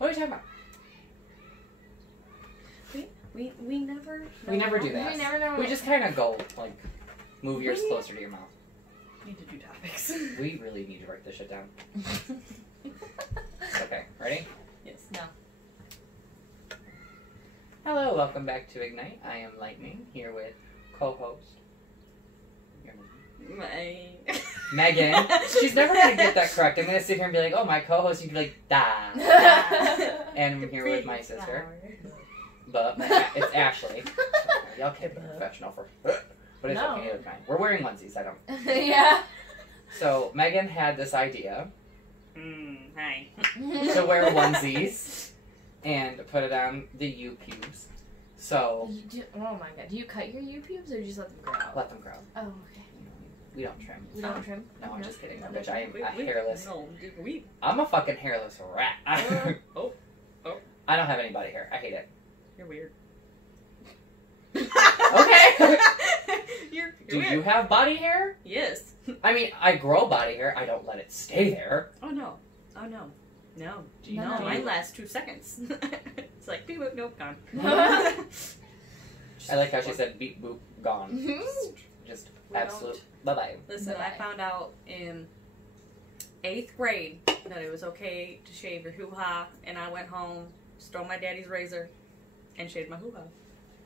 What are you talking about? We never. We never do that. We never know. We just kind of go like, move yours closer to your mouth. Need to do topics. We really need to write this shit down. Okay, ready? Yes. No. Hello, welcome back to IgKnight. I am Lightning, here with co-host Megan. She's never going to get that correct. I'm going to sit here and be like, oh, my co-host, you can be like, da. And I'm here with my sister. But it's Ashley. Y'all can't be professional for but it's No. okay, it's fine. We're wearing onesies, I don't. Yeah. So, Megan had this idea Hi. to wear onesies and put it on the U-pubes. So, Oh my god. Do you cut your U-pubes or do you just let them grow out? let them grow. Oh, okay. We don't trim. We don't trim? No, I'm Okay. just kidding. Bitch, I am a hairless. No, we. I'm a fucking hairless rat. Oh. I don't have any body hair. I hate it. You're weird. Okay. You're Do weird. you have body hair? Yes. I mean, I grow body hair. I don't let it stay there. Oh no. Oh no. No. Do you No, do mine you- lasts 2 seconds. It's like beep boop, nope, gone. I like how she said beep boop gone. Just We absolute bye bye. Listen, I Bye. found out in 8th grade that it was okay to shave your hoo-ha, and I went home, stole my daddy's razor, and shaved my hoo-ha.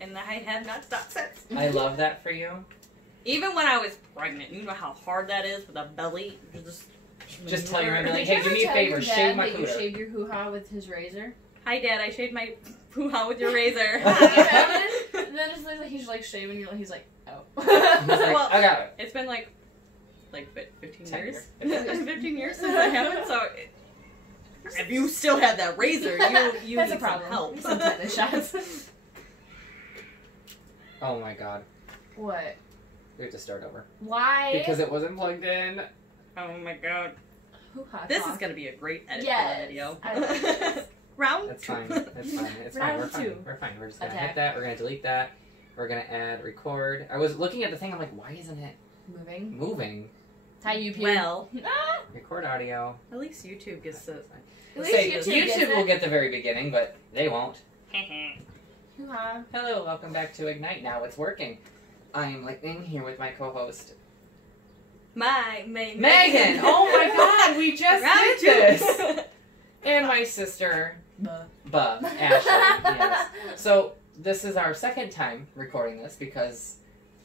And I have not stopped since. I love that for you. Even when I was pregnant, you know how hard that is with a belly? You Just tell your Did like, you hey, ever do me a tell favor, your shave dad my that you cooter. shaved your hoo-ha with his razor? Hi, Dad, I shaved my hoo-ha with your razor. And then it's like he's like shaving you, he's like, oh. He's like, Well, I got it. It's been like 15 10 years. years. 15 years since I haven't, so if you still have that razor, you That's need a problem. some help. Some tetanus shots. Oh my god. What? We have to start over. Why? Because it wasn't plugged in. Oh my god. hoo-ha This talk. is gonna be a great edit Yes. for the video. I like this. Round That's two. fine. That's fine. It's fine. We're Round fine. two. We're fine. We're just gonna Attack. hit that. We're gonna delete that. We're gonna add record. I was looking at the thing. I'm like, why isn't it Moving. moving? Hi, you Well, Record audio. at least YouTube gets the. At least Say, YouTube gets will it. get the very beginning, but they won't. Hoo-ha. Hello, welcome back to IgKnight. Now it's working. I'm Lightning here with my co-host Megan. Oh my god, we just Round did two. this. And my sister Buh. Ashley. Yes. So this is our second time recording this because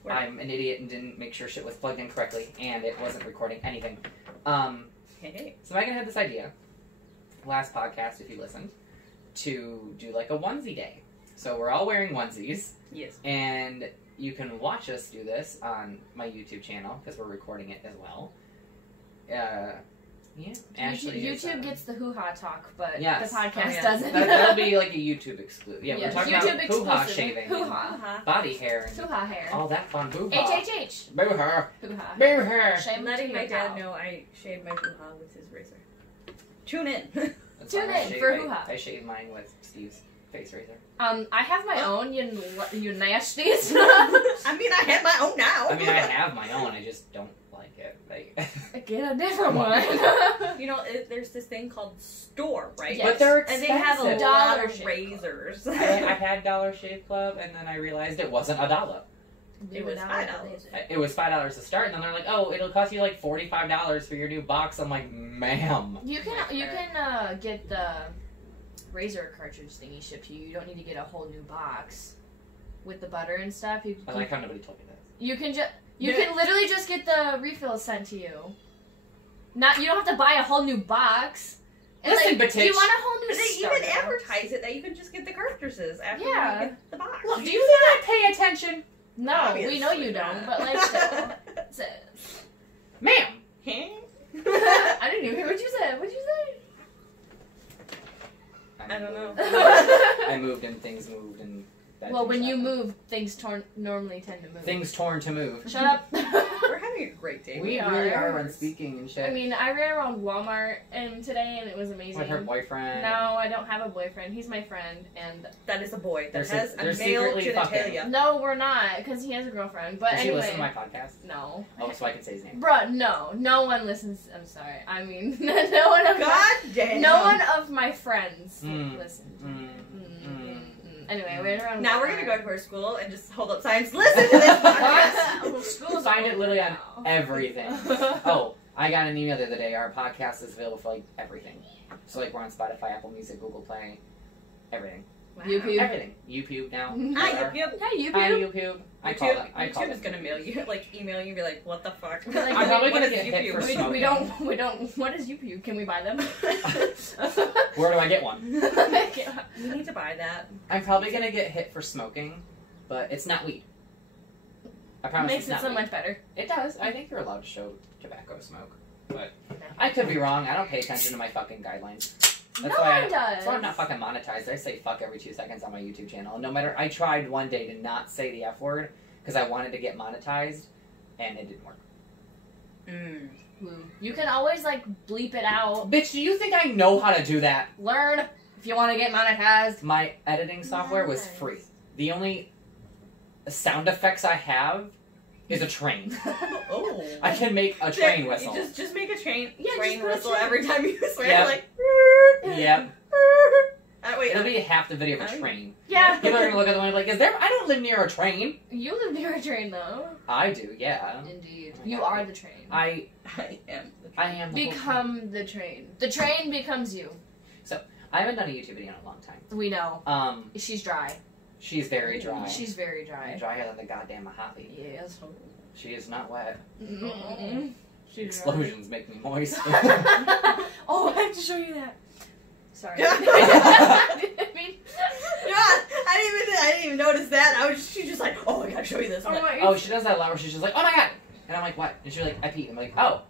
I'm an idiot and didn't make sure shit was plugged in correctly and it wasn't recording anything. Hey. So Megan had this idea, last podcast if you listened, to do like a onesie day. So we're all wearing onesies, Yes. and you can watch us do this on my YouTube channel because we're recording it as well. Yeah, Ashley. YouTube gets the hoo-ha talk, but Yes. the podcast Oh, yeah. doesn't. That'll be like a YouTube exclusive. Yeah, Yes, we're talking YouTube about hoo-ha exclusive. shaving, Hoo-ha. and body hair, and Hoo-ha hair. all that fun hoo-ha. HHH. Boo hair. Hoo-ha. Boo hair. Shame I'm letting to my your dad cow. know I shaved my hoo-ha with his razor. Tune in. That's Tune fine. I in shave- for I- hoo-ha. I shave mine with Steve's face razor. I have my own, you nasties. I mean, I have my own now. I mean, I have my own. I just don't like it. Like, Get a different one. You know, there's this thing called Store, right? Yes. but they're And expensive. they have a lot Dollar of Shave razors. I had Dollar Shave Club, and then I realized it wasn't $1. It was $5. It was $5 to start, and then they're like, "Oh, it'll cost you like $45 for your new box." I'm like, "Ma'am." You can get the razor cartridge thingy shipped to you. You don't need to get a whole new box with the butter and stuff. I like how nobody told me that. You can literally just get the refills sent to you. You don't have to buy a whole new box. And Listen, do you bitch. want a whole new But they starter even box? advertise it that you can just get the cartridges after Yeah. you get the box. Look, do you think I pay attention, No, we know Obviously you don't, not. but like still. ma'am? I didn't even hear what you said. What'd you say? I don't know. I moved, and things moved, and bad Well, things when you happened. move, things normally tend to move. Things torn to move. Shut up. We're having a great day. We really are on speaking and shit. I mean, I ran around Walmart today and it was amazing. With her boyfriend. No, I don't have a boyfriend. He's my friend, and That is a boy that They're has a they're male secretly genitalia. no, we're not, because he has a girlfriend. But Does anyway, he listen to my podcast? no. Oh, so I can say his name. Bruh, no one listens. I'm sorry. I mean, no one of God damn. no one of my friends Mm. listen. Mm. Anyway, we ran around. Now we're Walmart. gonna go to our school and just hold up signs. Listen to this podcast. Well, school's Find over it literally on now. everything. Oh, I got an email the other day. Our podcast is available for like everything. So like we're on Spotify, Apple Music, Google Play, everything. Wow. YouTube. Everything. YouTube now. Hi, Twitter. YouTube. Hi, YouTube. Hi, YouTube. I call them. I call YouTube is them. gonna email you and be like, what the fuck? Like, I'm probably What gonna is get hit for YouTube? smoking. we don't. What is YouTube? Can we buy them? Where do I get one? We need to buy that. I'm probably gonna get hit for smoking, but it's not weed. I promise Makes it's it not so weed. much better. It does. I think you're allowed to show tobacco smoke, but I could be wrong. I don't pay attention to my fucking guidelines. That's No why one does. That's why I'm not fucking monetized. I say fuck every 2 seconds on my YouTube channel. No matter, I tried one day to not say the F word because I wanted to get monetized, and it didn't work. You can always like bleep it out. Bitch, do you think I know how to do that? Learn if you want to get monetized. My editing software was Nice. free. The only sound effects I have is a train. Oh. I can make a train whistle. You just make a train Yeah, train just put a whistle train. every time you swear. Yep. Like. Yep. Wait. It'll be half the video of a I- train. Yeah. People are gonna look at the one like, is there? I don't live near a train. You live near a train though. I do, yeah. Indeed. Oh my You God. are the train. I am. I am. The whole Become the train. The train becomes you. train. I haven't done a YouTube video in a long time. We know. She's dry. She's very dry. She's very dry. drier than the goddamn Mojave. Yes. She is not wet. Mm-mm. She's Explosions make me moist. Oh, I have to show you that. Sorry. Yeah. I mean, Yeah, I didn't even notice that. She's just like, oh, I gotta show you this. I'm like, Oh, she does that a lot where she's just like, oh my god! And I'm like, what? And she's like, I peed. I'm like, oh.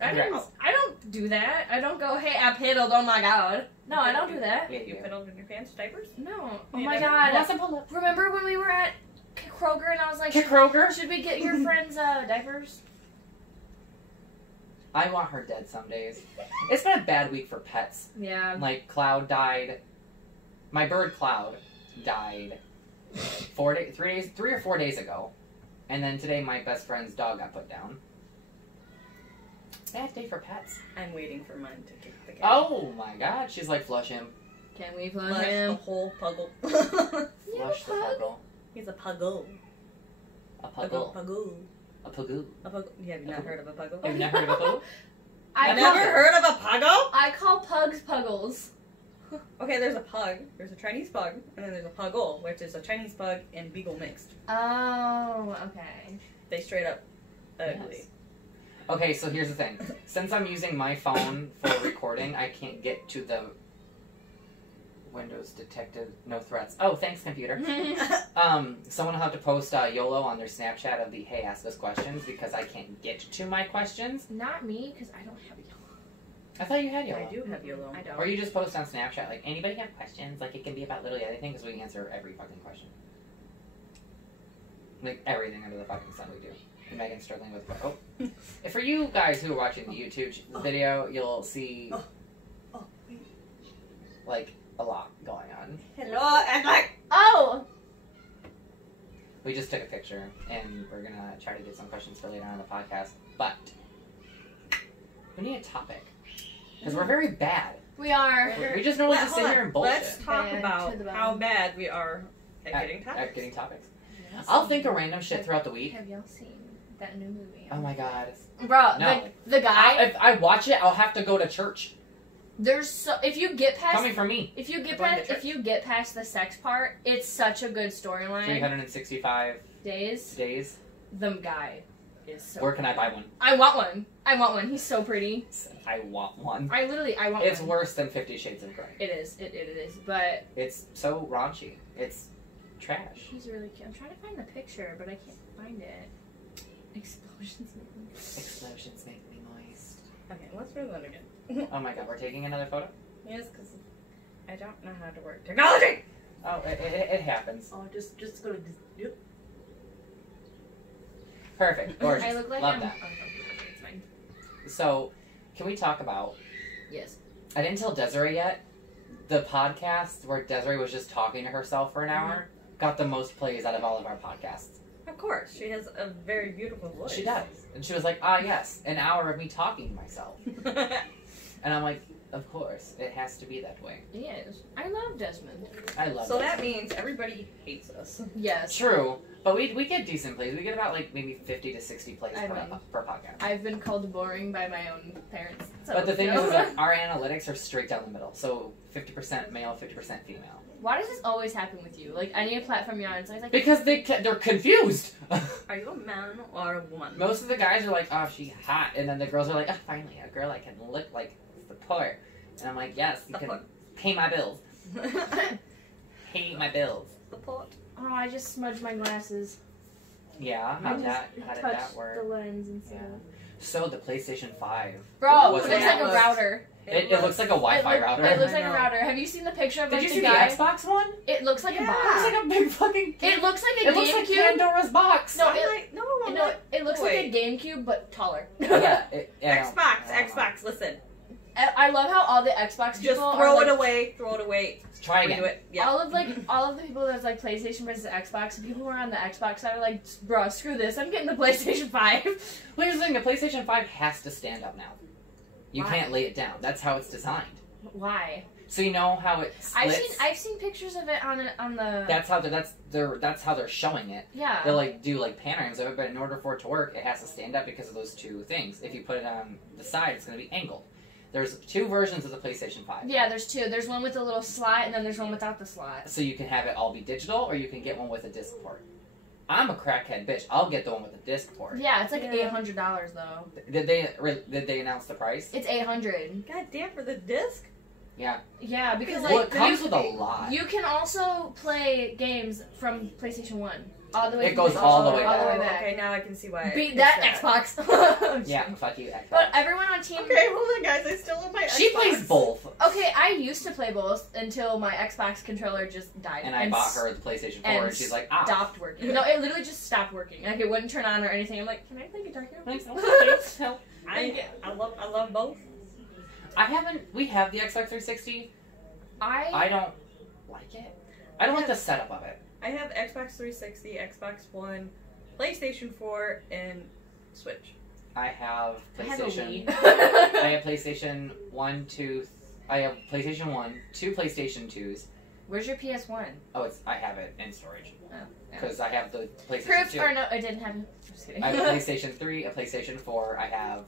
I Congrats. don't do that. I don't go, hey, I piddled, oh my god. No, I don't do that. Yeah, you fiddled in your pants diapers? No. Oh You my never- god. What's a pull-up? Remember when we were at Kroger and I was like, Kick Kroger? should we get your friend's diapers? I want her dead some days. It's been a bad week for pets. Yeah. Like, Cloud died. My bird Cloud died 3 or 4 days ago. And then today my best friend's dog got put down. Bad day for pets. I'm waiting for mine to kick the cat. Oh my god, she's like, flush him. Can we plug Like the him? whole puggle. Flush the pug? puggle. He's a puggle. A puggle. Puggle. A puggle. A puggle. You have not heard of a puggle? Have you never heard of a puggle? I've never heard of a puggle? I call pugs puggles. Okay, there's a pug. There's a Chinese pug. And then there's a puggle, which is a Chinese pug and beagle mixed. Oh, okay. They straight up ugly. Yes. Okay, so here's the thing. Since I'm using my phone for recording, I can't get to the Windows detected no threats. Oh, thanks, computer. Someone will have to post YOLO on their Snapchat of the hey, ask us questions because I can't get to my questions. Not me, because I don't have a yellow. I thought you had YOLO. I do have YOLO. I don't. Or you just post on Snapchat like anybody have questions? Like it can be about literally anything because we answer every fucking question. Like everything under the fucking sun we do. And Megan's struggling with And for you guys who are watching the YouTube video, you'll see like a lot going on. Hello, and like. Oh! We just took a picture and we're gonna try to get some questions for later on in the podcast. But we need a topic. Because we're very bad. We are. We just normally just sit Hold on. here and bullshit. Let's talk Bad about to the bone. how bad we are at getting topics. At getting topics. I'll think of random shit throughout the week. Have y'all seen that new movie? Oh my god. Bro, No. the guy, If I watch it, I'll have to go to church. there's so, if you get past, Coming from me. if you get Going to past, church. if you get past the sex part, it's such a good storyline. 365 Days, days. the guy is so. Where can I buy one? I want one. I want one. He's so pretty. I want one. I want It's one. worse than 50 Shades of Grey. It is. It is. But It's so raunchy. It's trash. he's really cute. I'm trying to find the picture, but I can't find it. Explosions make me. Explosions make me moist. Okay, let's do that again. Oh my god, we're taking another photo? Yes, because I don't know how to work technology. Oh, it happens. Oh, just go to. Yep. Perfect. Gorgeous. I look like Love I'm... that. Oh, okay, it's fine. So, can we talk about... Yes. I didn't tell Desiree yet. The podcast where Desiree was just talking to herself for an hour got the most plays out of all of our podcasts. Of course, she has a very beautiful voice. She does. And she was like, ah, yes, an hour of me talking to myself. And I'm like, of course, it has to be that way. Yes. I love Desmond. I love So it. that means everybody hates us. Yes. True, but we get decent plays. We get about like maybe 50 to 60 plays I per know. podcast. I've been called boring by my own parents. So, But the thing you know. is that our analytics are straight down the middle. So 50% male, 50% female. Why does this always happen with you? Like, any platform you're on, it's always like... Because they're confused. Are you a man or a woman? Most of the guys are like, oh, she's hot. And then the girls are like, oh, finally, a girl I can look like support. And I'm like, yes, you can pay my bills. Pay my bills. Support. Oh, I just smudged my glasses. Yeah, I how just did that touched work? the lens instead Yeah. of... So the PlayStation 5. Bro, it was looks like a looks- router. It looks like a Wi-Fi router. It looks I like a know. router. Have you seen the picture of Did like you the see guy? the Xbox one? It looks like a Yeah. It box. looks like a big fucking... It looks like a It looks like GameCube. Pandora's box. No, I'm it, like, no, I'm no, like, it looks wait. like a GameCube but taller. Yeah, I Xbox, don't know. Xbox, listen. I love how all the Xbox people Just are throw like, it away, throw it away. Try Redo again. it. Yeah. all of the people that's like PlayStation versus Xbox, the people who are on the Xbox side are like, bro, screw this, I'm getting the PlayStation 5. Well, here's the thing, the PlayStation 5 has to stand up now. You Why? can't lay it down. That's how it's designed. Why? So you know how it splits? I've seen pictures of it on the That's how they're showing it. yeah. They'll like do like panoramas of it, but in order for it to work, it has to stand up because of those two things. If you put it on the side, it's going to be angled. There's two versions of the PlayStation 5. Yeah, there's two. There's one with a little slot, and then there's one without the slot. So you can have it all be digital, or you can get one with a disc port. I'm a crackhead bitch. I'll get the one with the disc port. Yeah, it's like Yeah. $800 though. Did they announce the price? It's $800. God damn, for the disc? Yeah. Yeah, because Well, like it comes with a lot. you can also play games from PlayStation 1 all the way. It from goes PlayStation all the 1, way all the back. way back. Okay, now I can see why. I Beat picked that Xbox. I'm just Yeah, kidding. fuck you, Xbox. But everyone on team. Okay, hold on, guys. I still have my She Xbox. plays both, Okay, I used to play both until my Xbox controller just died. and I bought her the PlayStation 4, and she's like, ah. Stopped working. No, it literally just stopped working. Like it wouldn't turn on or anything. I'm like, can I play Guitar Hero? Thanks. please?" I love both. We have the Xbox 360. I I don't like it. I don't like the setup of it. I have Xbox 360, Xbox One, PlayStation 4, and Switch. I have have a PlayStation. Wii. I have PlayStation 1, 2. I have PlayStation 1, 2 PlayStation 2s. Where's your PS1? Oh, I have it in storage. Oh, yeah. Because I have the PlayStation Proof 2. or no? I didn't have. Just kidding. I have a PlayStation 3, a PlayStation 4. I have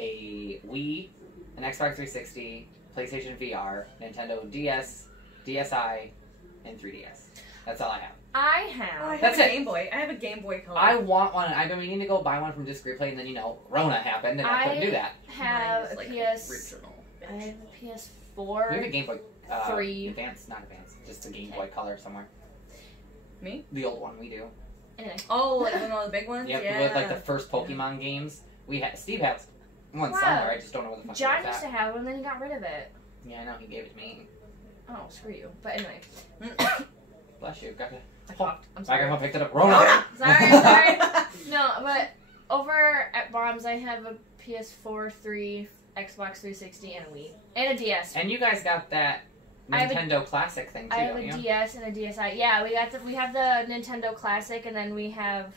a Wii, an Xbox 360, PlayStation VR, Nintendo DS, DSi, and 3DS. That's all I have. I Oh, I have. have That's a it. Game Boy. I have a Game Boy Color. I want one. I've been meaning to go buy one from Disc Replay, and then, Rona happened, and I couldn't do that. Have Mine is, a like, PS. original. I have a We have PS4. a Game Boy 3. Advance, not Advance, just a Game Okay. Boy Color somewhere. Me? The old one we do. Anyway. Oh, like one of the big ones? Yep, Yeah. with like the first Pokemon games. Steve has one Wow. somewhere. I just don't know what the fuck John it used was to at. have one, then he got rid of it. Yeah, I know he gave it to me. Oh, screw you. But anyway. Bless you. Got I coughed. I'm sorry. Microphone picked it up. Rona. Rona! Sorry, I'm sorry. No, but over at Bombs, I have a PS4, 3, Xbox 360, and a Wii. And a DS. And you guys got that I have a- Nintendo Classic thing too, I have don't a you? DS and a DSi. Yeah, we have the Nintendo Classic, and then we have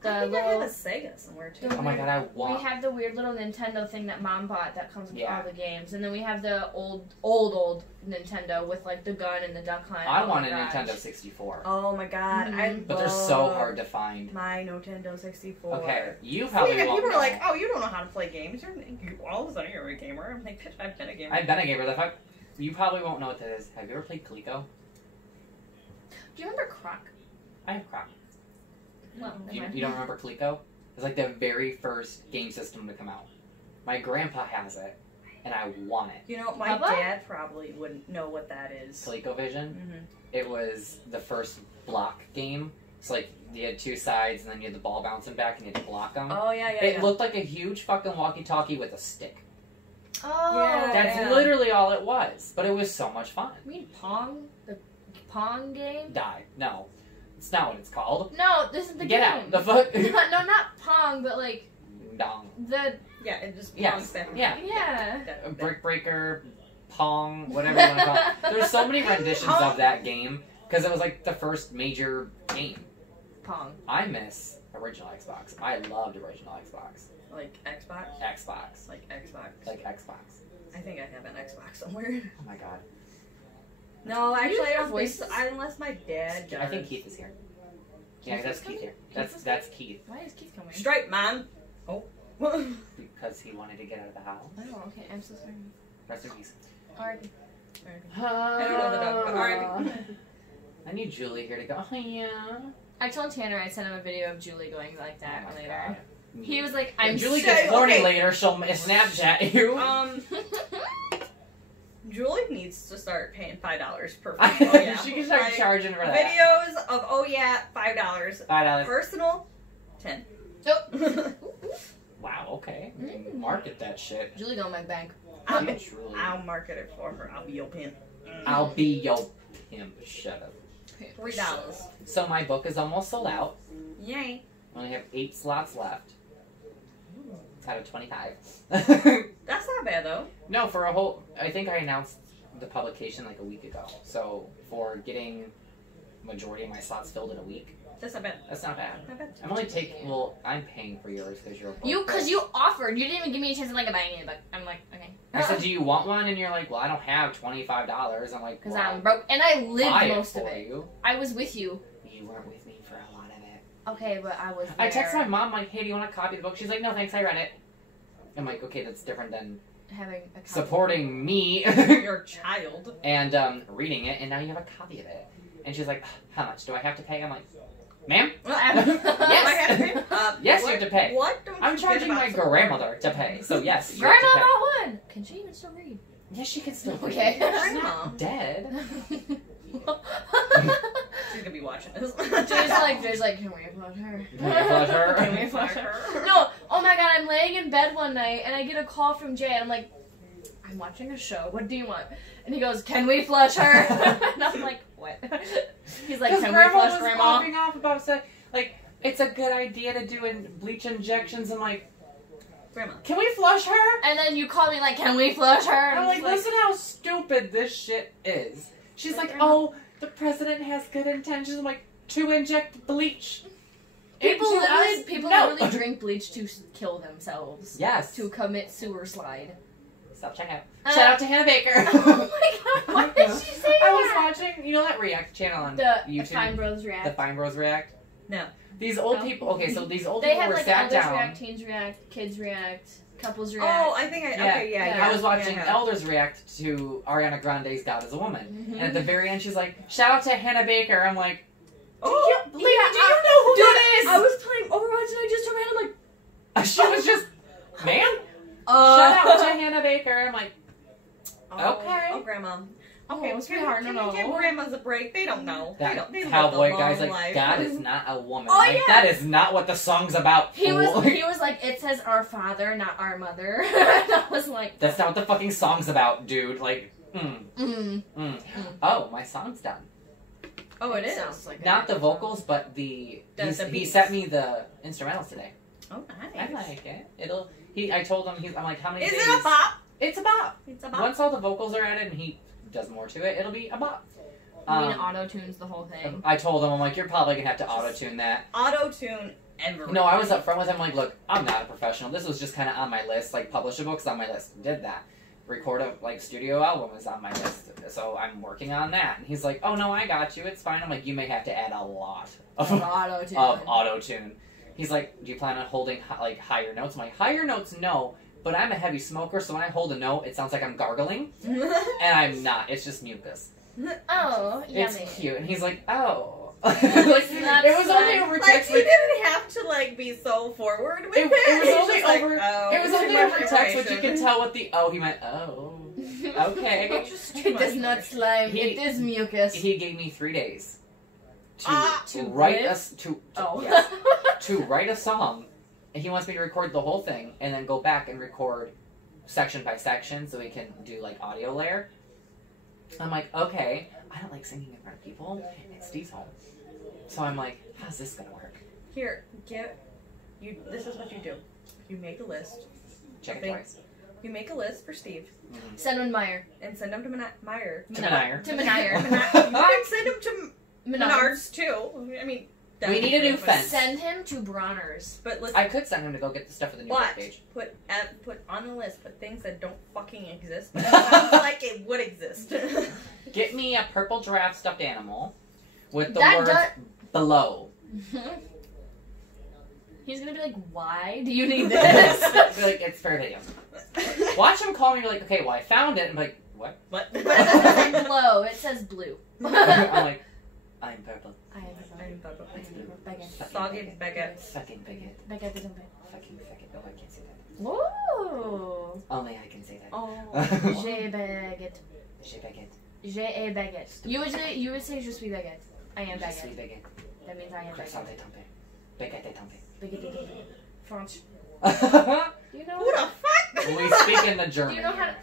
the I think I have little. a Sega somewhere too. Oh my god, I We want. have the weird little Nintendo thing that Mom bought that comes with Yeah. all the games, and then we have the old Nintendo with like the gun and the duck hunt. I Oh want my a gosh. Nintendo 64. Oh my god, I Mhm. But they're so love hard to find. my Nintendo 64. Okay, you See, probably and won't people are know. like, oh, you don't know how to play games. All of a sudden, you're a gamer. I'm like, bitch, I've been a gamer. I've been a gamer. The fuck. You probably won't know what that is. Have you ever played Coleco? Do you remember Croc? I have Croc. Well, never You, mind. you don't remember Coleco? It's like the very first game system to come out. My grandpa has it, and I want it. You know, my Papa? dad probably wouldn't know what that is. ColecoVision. Mm-hmm. It was the first block game. So like you had two sides, and then you had the ball bouncing back, and you had to block them. Oh yeah, yeah. It yeah. looked like a huge fucking walkie-talkie with a stick. Oh, Yeah, That's yeah. literally all it was. But it was so much fun. You mean Pong? The Pong game? Die. No. It's not what it's called. No, this is the Get game. out. The fuck? No, not Pong, but like Dong. the Yeah, it just Yes. Yeah. yeah. Brick Breaker, Pong, whatever you want to call it. There's so many renditions of that game because it was like the first major game. Pong. I miss original Xbox. I loved original Xbox. Like Xbox? Xbox. Like Xbox. Like Xbox. I think I have an Xbox somewhere. Oh my god. No, actually, I don't think voice- so. Unless my dad does. I think Keith is here. Yeah, Keith that's is Keith coming? here. Keith That's is Keith. Why is Keith coming? Straight, man. Oh. Because he wanted to get out of the house. Oh, okay. I'm so sorry. Rest in peace. Alright. I don't know the dog, but alright. I need Julie here to go. Oh, yeah. I told Tanner I'd send him a video of Julie going like that Oh my later. God. He was like, I'm If Julie so- gets horny okay. later, she'll Snapchat you. Julie needs to start paying $5 per I- video. Oh, yeah. she can start Like, charging for that. Videos of oh yeah, $5. $5. Personal, 10. Oh. Wow, okay. Market that shit. Julie going my bank. I'll, Julie. I'll market it for her. I'll be your pimp. I'll be your pimp. Shut up. $3. So my book is almost sold out. Yay. I only have 8 slots left. Out of 25. That's not bad though. No, for a whole... I think I announced the publication like a week ago. So for getting majority of my slots filled in a week, That's not bad. that's not bad. Not bad. I'm only taking... Well, I'm paying for yours because you're a book. Cause you offered. You didn't even give me a chance to like buy it, but I'm like, okay. I said, do you want one? And you're like, well, I don't have $25. I'm like, Cause well, I'm broke, and I I'll lived buy most of for it. you. I was with you. You weren't with me for a lot of it. Okay, but I was. I there texted my mom, like, hey, do you want to copy the book? She's like, no, thanks, I read it. I'm like, okay, that's different than having a copy. supporting me Your child. and reading it, and now you have a copy of it. And she's like, how much do I have to pay? I'm like, ma'am? Yes. I have to pay. Yes, what, you have to pay. What don't I'm you charging get about my support? grandmother to pay, so yes, you have Grandma to pay. not one. Can she even still read? Yes, she can still read. Okay. She's Grandma. not dead. She's gonna be watching this. There's like, can we applaud her? Can we applaud her? Can we applaud her? No, oh my god, I'm laying in bed one night and I get a call from Jay and I'm like, I'm watching a show, what do you want? And he goes, can we flush her? And I'm like, what? He's like, Because can we grandma flush was grandma? popping off about saying, like, it's a good idea to do bleach injections. I'm like, Grandma. can we flush her? And then you call me like, can we flush her? And I'm like, just listen how stupid this shit is. She's like, Grandma. oh, the president has good intentions. I'm like, to inject bleach. People into literally, us? people No. literally drink bleach to kill themselves. Yes. To commit sewer slide. Stop, check out. Uh, Shout out to Hannah Baker. Oh my god, why did she say I was that? watching, you know that React channel on The YouTube? Fine Bros The React. Fine Bros React? No. These old Oh. people, okay, so these old They people have were like sat elders down. react, teens react, kids react, couples react. Oh, I think I. Yeah. Okay, yeah, Yeah. yeah. I was watching yeah. elders react to Ariana Grande's God is a Woman. Mhm. And at the very end, she's like, shout out to Hannah Baker. I'm like, Oh, lady, do you know who that is? I was playing Overwatch and I just turned around and I'm like, She was just, man, shout out to Hannah Baker. I'm like, okay. Oh, grandma. oh, Okay, sweetheart, can no, we give no. grandmas a break? They don't know. They that don't. They live cowboy the guy's long like, life. God is not a woman. Oh, like, yeah. that is not what the song's about. He fool. was like, it says our father, not our mother. And I was like, That's not what the fucking song's about, dude. Like, mm. Oh, my song's done. Oh, it is. Sounds like Not the vocals, but he beats. sent me the instrumentals today. Oh, I nice. like it. I told him, I'm like, how many Is days? it a bop? It's a bop. It's a bop. Once all the vocals are added and he does more to it, it'll be a bop. I mean, auto-tunes the whole thing. I told him, I'm like, you're probably gonna have to auto-tune that. Auto-tune everything. No, I was up front with him, like, look, I'm not a professional. This was just kind of on my list. Like, publish a book's on my list. Did that. Record a, studio album is on my list. So I'm working on that. And he's like, oh, no, I got you. It's fine. I'm like, you may have to add a lot of Auto-tune. auto-tune. He's like, do you plan on holding, higher notes? I'm like, higher notes, no. But I'm a heavy smoker, so when I hold a note, it sounds like I'm gargling. And I'm not. It's just mucus. Oh, It's yummy. cute. And he's like, oh. Not it was only over Like, text. you didn't have to, like, be so forward with it. It was It's only just like, over. oh, It was too only much over text, but you information. can tell what the he meant. Oh, okay. It is not slime. He- it is mucus. He gave me 3 days to To write live? us to Oh. yes, to write a song, and he wants me to record the whole thing and then go back and record section by section so we can do like audio layer. I'm like, okay. I don't like singing in front of people. And Steve's home. So I'm like, how's this gonna work? Here, this is what you do. You make a list. Check it twice. You make a list for Steve. Mm-hmm. Send him Meyer. And send them to Meyer. To Meyer. You can send them to Menards too. I mean, we need a new fence. Send him to Bronner's. But listen, I could send him to go get the stuff for the new page. Put on the list, put things that don't fucking exist. But it sounds like it would exist. Get me a purple giraffe stuffed animal with the words below. He's gonna be like, why do you need this? Be like, it's fair video. Watch him call me and be like, okay, well I found it. I'm like, what? What? It doesn't say blow, it says blue. I'm like, I'm purple. I am purple. Baguette. Soggy baguette. Fucking baguette. Baguette is okay. Fucking baguette. Oh, I can't say that. Whoa. Only I can say that. Oh. J'ai baguette. J'ai baguette. J'ai a baguette. You would say je suis baguette. I am Je suis baguette. baguette. That means I am Croissant baguette. et tempeh. Baguette et tempeh. Baguette. French. We Do you know? Who the fuck? speak in the German. Do you know how here.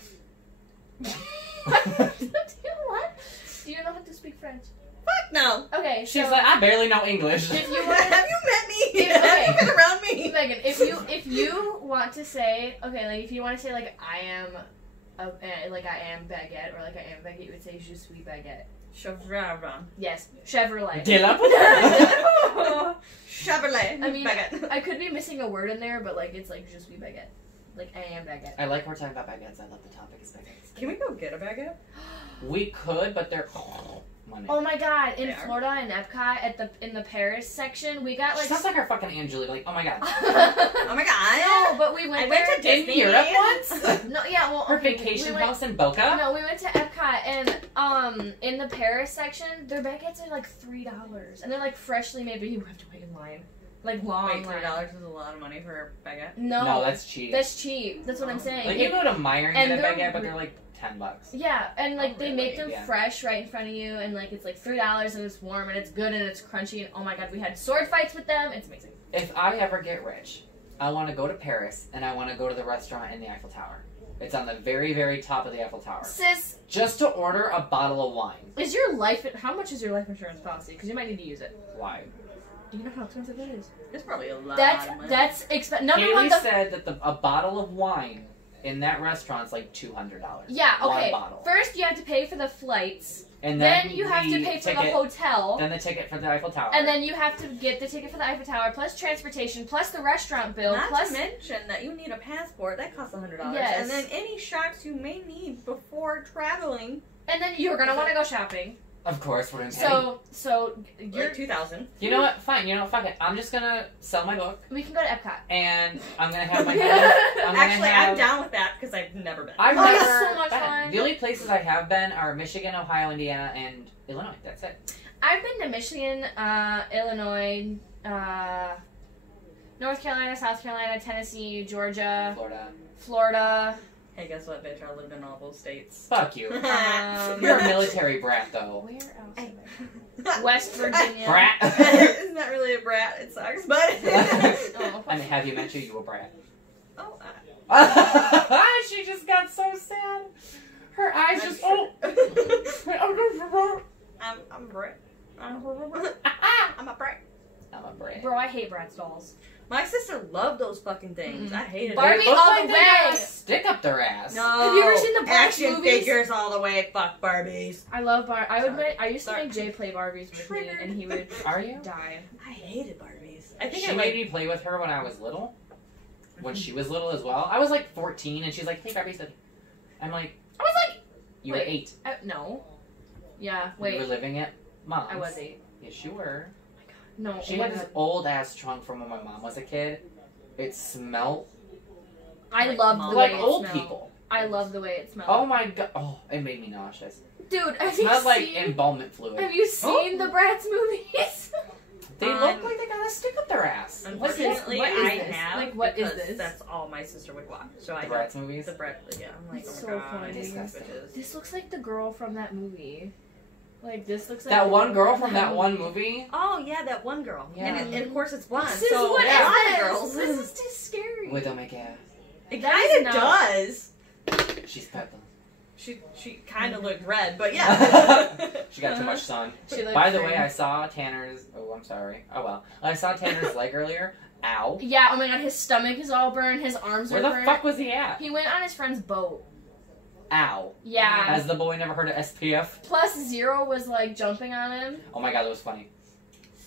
to? Do you what? Do you know how to speak French? Fuck no. Okay, She's so like, I barely know English. if you Have want, you met me? Yeah, okay. Have you been around me? Megan, if you want to say, okay, like if you want to say like I am baguette or like I am baguette, you would say je suis baguette. Chevrolet. Yes, Chevrolet. De la Chevrolet. I mean, baguette. I could be missing a word in there, but like it's like je suis baguette. Like I am baguette. I like we're talking about baguettes. I love the topic is baguettes. Can we go get a baguette? We could, but they're money. Oh my god! In They are. Florida, in Epcot, in the Paris section, we got like. Sounds like our fucking Aunt Julie. Like, oh my god. Oh my god. No, but we went I there. went to In Disney. Europe once? No, yeah, well, Her okay, vacation we went, house in Boca? No, we went to Epcot, and in the Paris section, their baguettes are like $3, and they're like freshly made, but you have to wait in line, like long Wait, line. $3 is a lot of money for a baguette. No, that's cheap. That's cheap. That's what I'm saying. Like, you go to Meijer and get a they're baguette, but they're like $10. Yeah, and like Oh, they really? make them Yeah. fresh right in front of you, and like it's like $3, and it's warm, and it's good, and it's crunchy, and oh my god, we had sword fights with them. It's amazing. If I ever get rich, I want to go to Paris and I want to go to the restaurant in the Eiffel Tower. It's on the very, very top of the Eiffel Tower. Sis, Just to order a bottle of wine. is your life? How much is your life insurance policy? Because you might need to use it. Why? Do you know how expensive that is? It's probably a lot. That's of money. that's expensive. Number Haley one, said that a bottle of wine in that restaurant's like $200. yeah, okay. One bottle. First, you have to pay for the flights. And Then you have to the pay for ticket, the hotel. Then the ticket for the Eiffel Tower. And then you have to get the ticket for the Eiffel Tower, plus transportation, plus the restaurant bill, Not plus to mention that you need a passport. That costs $100. Yes. And then any shots you may need before traveling. and then you're gonna want to go shopping. Of course, we're in pay. So you're. Like $2,000. You know what? Fine. You know what? Fuck it. I'm just gonna sell my book, We can go to Epcot. and I'm gonna have my. Actually, I'm down with that because I've never been. I've Oh, never it's so much been. fun. The only places I have been are Michigan, Ohio, Indiana, and Illinois. That's it. I've been to Michigan, Illinois, North Carolina, South Carolina, Tennessee, Georgia, Florida. Florida. Hey, guess what, bitch? I lived in all those states. Fuck you. Um, You're a military brat, though. Where else? have I been? West Virginia. Brat. It's not really a brat. It sucks, but. Oh, I mean, have you met you a brat? Oh, She just got so sad. Her eyes I'm just. sure. Oh. I'm a brat. I'm a brat. I'm a brat. Bro, I hate Bratz dolls. My sister loved those fucking things. Mm-mm. I hated Barbie them. They look all like the they got way. a stick up their ass. No. Have you ever seen the Bratz action movies? figures all the way? Fuck Barbies. I love I would. Sorry. I used to Sorry. make Jay play Barbies with me, Triggered. and he would Are you? die. I hated Barbies. I think She I made like. me play with her when I was little. When she was little as well. I was like 14, and she's like, "Hey, Barbie, study." I'm like, I was like, "You were Wait. 8. no. Yeah, You were wait. living at Mom's." I was 8. Yes, you were. No. She oh my had this God. old ass trunk from when my mom was a kid. It smelled I like love mom. the way like it old smelled. people. I love the way it smells. Oh my god! Oh, it made me nauseous. Dude, have It you smelled like seen? embalmment fluid. Have you seen the Bratz movies? They look like they got a stick up their ass. Unfortunately, What is I this? have. Like, what is because this? That's all my sister would watch. So I The Bratz movies. The Brat. Yeah, I'm like, It's oh so my god, funny. these Disgusting. bitches. This looks like the girl from that movie. Like this looks like That the one girl from that one movie. Oh yeah, that one girl. Yeah. And of course it's blonde. This is so what a lot of is girls. this? This is too scary. With oh my god, It That kind is of not- does. she's purple. She kind of looked red, but yeah. She got too much sun. She looked By the way, green. I saw Tanner's. Oh, I'm sorry. Oh well. I saw Tanner's leg earlier. Ow. Yeah, oh my god, his stomach is all burned, his arms Where are the burned. fuck was he at? He went on his friend's boat. Ow. Yeah. Has the boy never heard of SPF? Plus, Zero was like jumping on him. Oh my god, that was funny.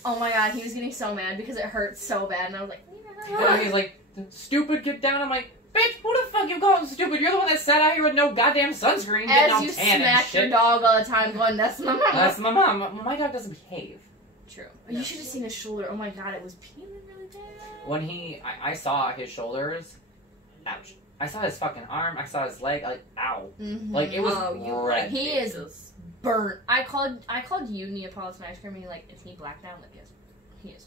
Oh my god, he was getting so mad because it hurt so bad, and I was like, And he's like, stupid, get down. I'm like, bitch, who the fuck you calling stupid? You're the one that sat out here with no goddamn sunscreen, getting all as you tan and smack your shit. dog all the time, going, that's my mama. That's my mom. My dog doesn't behave. True. You should have seen his shoulder. Oh my god, it was peeling really bad. When I saw his shoulders, ouch. I saw his fucking arm. I saw his leg. Like, ow. Mm-hmm. Like it was red. He is burnt. I called you Neapolitan ice cream, and you're like, is he black now? I'm like, yes, he is.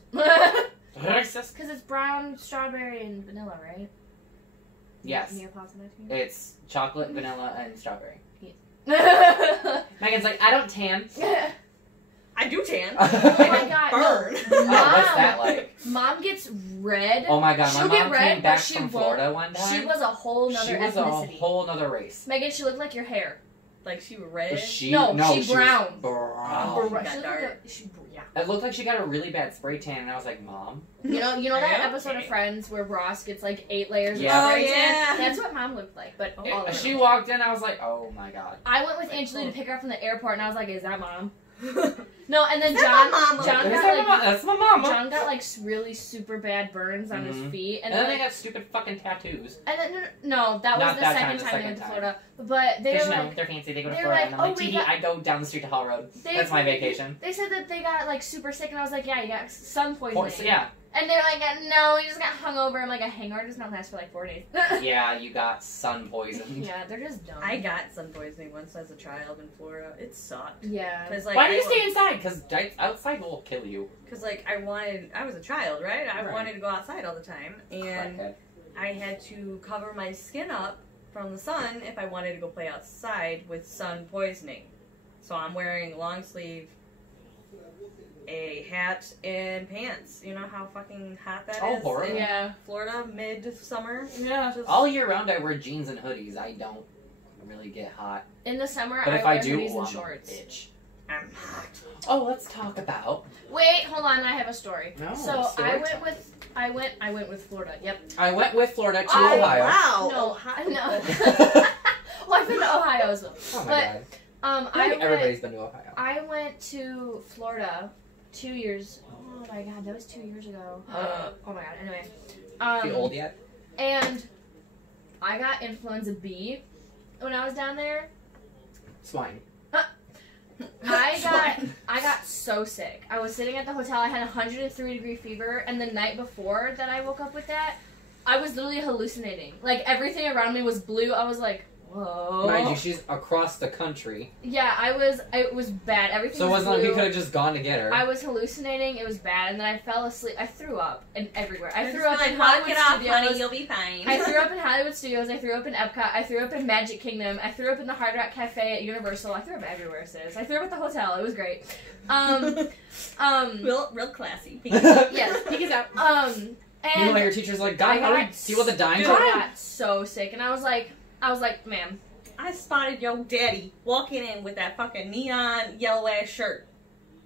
Racist. Because it's brown, strawberry, and vanilla, right? Yes. Neapolitan ice cream. It's chocolate, vanilla, and strawberry. Oh Megan's like, I don't tan. I do tan. Oh my god, Burn. Oh, what's that like? Mom gets red. Oh my god, She'll my get mom red, came back but she from won't. Florida one time. She was a whole nother She was ethnicity. a whole nother race. Megan, she looked like your hair. Like she was red. She No, she was brown. brown. She got looked dark. like yeah. It looked like she got a really bad spray tan, and I was like, Mom? You know that Yeah, episode okay. of Friends where Ross gets like 8 layers Yeah. of Oh, spray yeah. tan? That's what Mom looked like, but all of She it. walked in, I was like, oh my god. I went with Like, Angelina cool. to pick her up from the airport, and I was like, "Is that Mom?" No, and then Is that John, my mama? John Is got that like my mom? That's my mama. John got like really super bad burns on his Mhm. feet, And then they got stupid fucking tattoos. and then no, that was Not the that second time, time the they went to second Florida. But they Because were you know, like, they're fancy, they go to they were Florida, like, and I'm like, "Oh, we gee, got-" I go down the street to Hall Road. they, That's my vacation. They said that they got like super sick, and I was like, "Yeah, you got sun poisoning." So, yeah. And they're like, "No, you just got hungover." I'm like, "A hangover does not last for like 4 days." Yeah, you got sun poisoned. Yeah, they're just dumb. I got sun poisoning once as a child in Florida. It sucked. Yeah. Cause like Why do you I- stay inside? Because outside will kill you. Cause like I was a child, right? I Right. wanted to go outside all the time, and Crackhead. I had to cover my skin up from the sun if I wanted to go play outside with sun poisoning. So I'm wearing long sleeve, a hat, and pants. You know how fucking hot that is Oh, horrible. in Yeah. Florida mid-summer? Yeah. Just- All year round, I wear jeans and hoodies. I don't really get hot. In the summer, But I if wear I do, hoodies I'm and a shorts. bitch. I'm hot. Oh, let's talk about. Wait, hold on. I have a story. No, So story I went time. with Florida. Yep. I went with Florida to I- Ohio. Wow. No, Ohio. no. Well, I've been to Ohio as well. Oh my But, god. I I think went. everybody's been to Ohio. I went to Florida 2 years. Oh my god, that was 2 years ago. Oh my god. Anyway. You old yet? And I got influenza B when I was down there. Swine. I got so sick. I was sitting at the hotel. I had 103-degree fever, and the night before that I woke up with that, I was literally hallucinating. Like everything around me was blue. I was like, whoa. Mind you, she's across the country. Yeah, I was. It was bad. Everything. So it was wasn't like blue. we could have just gone to get her. I was hallucinating. It was bad, and then I fell asleep. I threw up and everywhere. I Just threw up like, in knock Hollywood it off, Studios. honey. You'll be fine. I threw up in Hollywood Studios. I threw up in Epcot. I threw up in Magic Kingdom. I threw up in the Hard Rock Cafe at Universal. I threw up everywhere, sis. I threw up at the hotel. It was great. real classy. Yes. Peek is out. And Meanwhile, your teacher's like, I God, how do we got deal with the dime I time? got so sick, and I was like, ma'am. I spotted your daddy walking in with that fucking neon yellow ass shirt.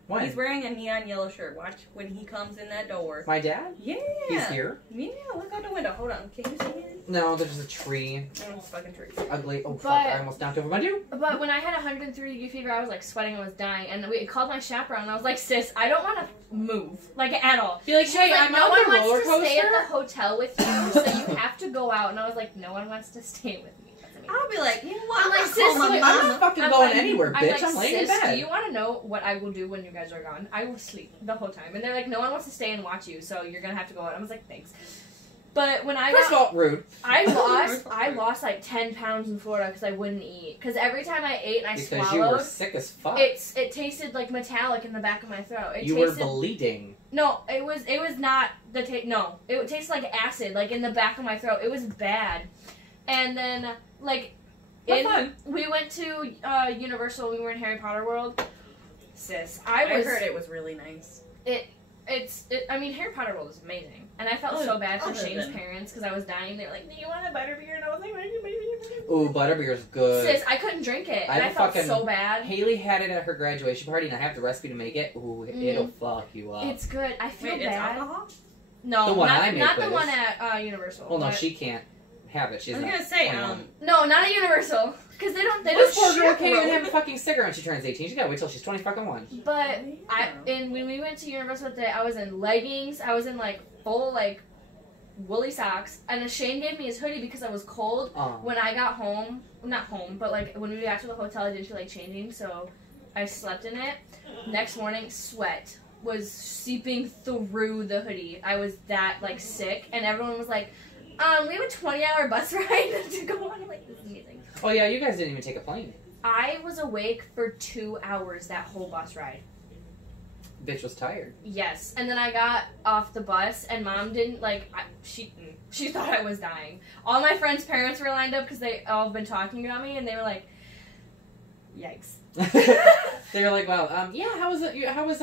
When? He's wearing a neon yellow shirt. Watch when he comes in that door. My dad? Yeah. He's here? Yeah, look out the window. Hold on. Can you see it? No, there's a tree. Oh, it's a fucking tree. Ugly. Oh, fuck. But- I almost knocked over my dude. But when I had 103-degree fever, I was like sweating. I was dying, and we called my chaperone. And I was like, sis, I don't want to move, like at all. Be like, She was hey, like, I'm no on one the roller wants to stay at coaster. the hotel with you, so you have to go out. And I was like, no one wants to stay with me. That's amazing. I'll be like, you know what? I'm like, I'll sis, call my like, I'm mama. not fucking I'm going like- anywhere, bitch. like, I'm laying in sis, bed. do you want to know what I will do when you guys are gone? I will sleep the whole time. And they're like, no one wants to stay and watch you, so you're gonna have to go out. I was like, thanks. But when I First of got, all, rude. I lost like 10 pounds in Florida because I wouldn't eat. Because every time I ate and I Because you were swallowed, sick as fuck. it tasted like metallic in the back of my throat. You were bleeding. No, it was not the taste. No, it tasted like acid, like in the back of my throat. It was bad. And then like, What fun. we went to Universal. We were in Harry Potter World. Sis, I I was. heard it was really nice. I mean, Harry Potter World is amazing. And I felt so bad for Shane's parents because I was dying. They were like, do you want a butterbeer? And I was like, ooh, butterbeer's good. Sis, I couldn't drink it. And I felt so bad. Haley had it at her graduation party, and I have the recipe to make it. Ooh, it'll fuck you up. It's good. I feel bad. It's alcohol? No, the one not the one at Universal. Well, no, she can't have it. She's I was not gonna say, no, not at Universal. Because they don't this poor girl shit, can't even bro. have a fucking cigarette when she turns 18. She gotta wait till she's 21. But when we went to Universal that day, I was in leggings. I was in like full like woolly socks, and Shane gave me his hoodie because I was cold. When I got home, not home, but like when we got to the hotel, I didn't feel like changing, so I slept in it. Next morning, sweat was seeping through the hoodie. I was that like sick, and everyone was like, "We have a 20-hour bus ride to go on." I'm like, this is amazing. Oh yeah, you guys didn't even take a plane. I was awake for 2 hours that whole bus ride. Bitch was tired. Yes, and then I got off the bus, and Mom didn't she thought I was dying. All my friends' parents were lined up because they all been talking about me, and they were like, "Yikes." They were like, "Well, yeah, how was it? How was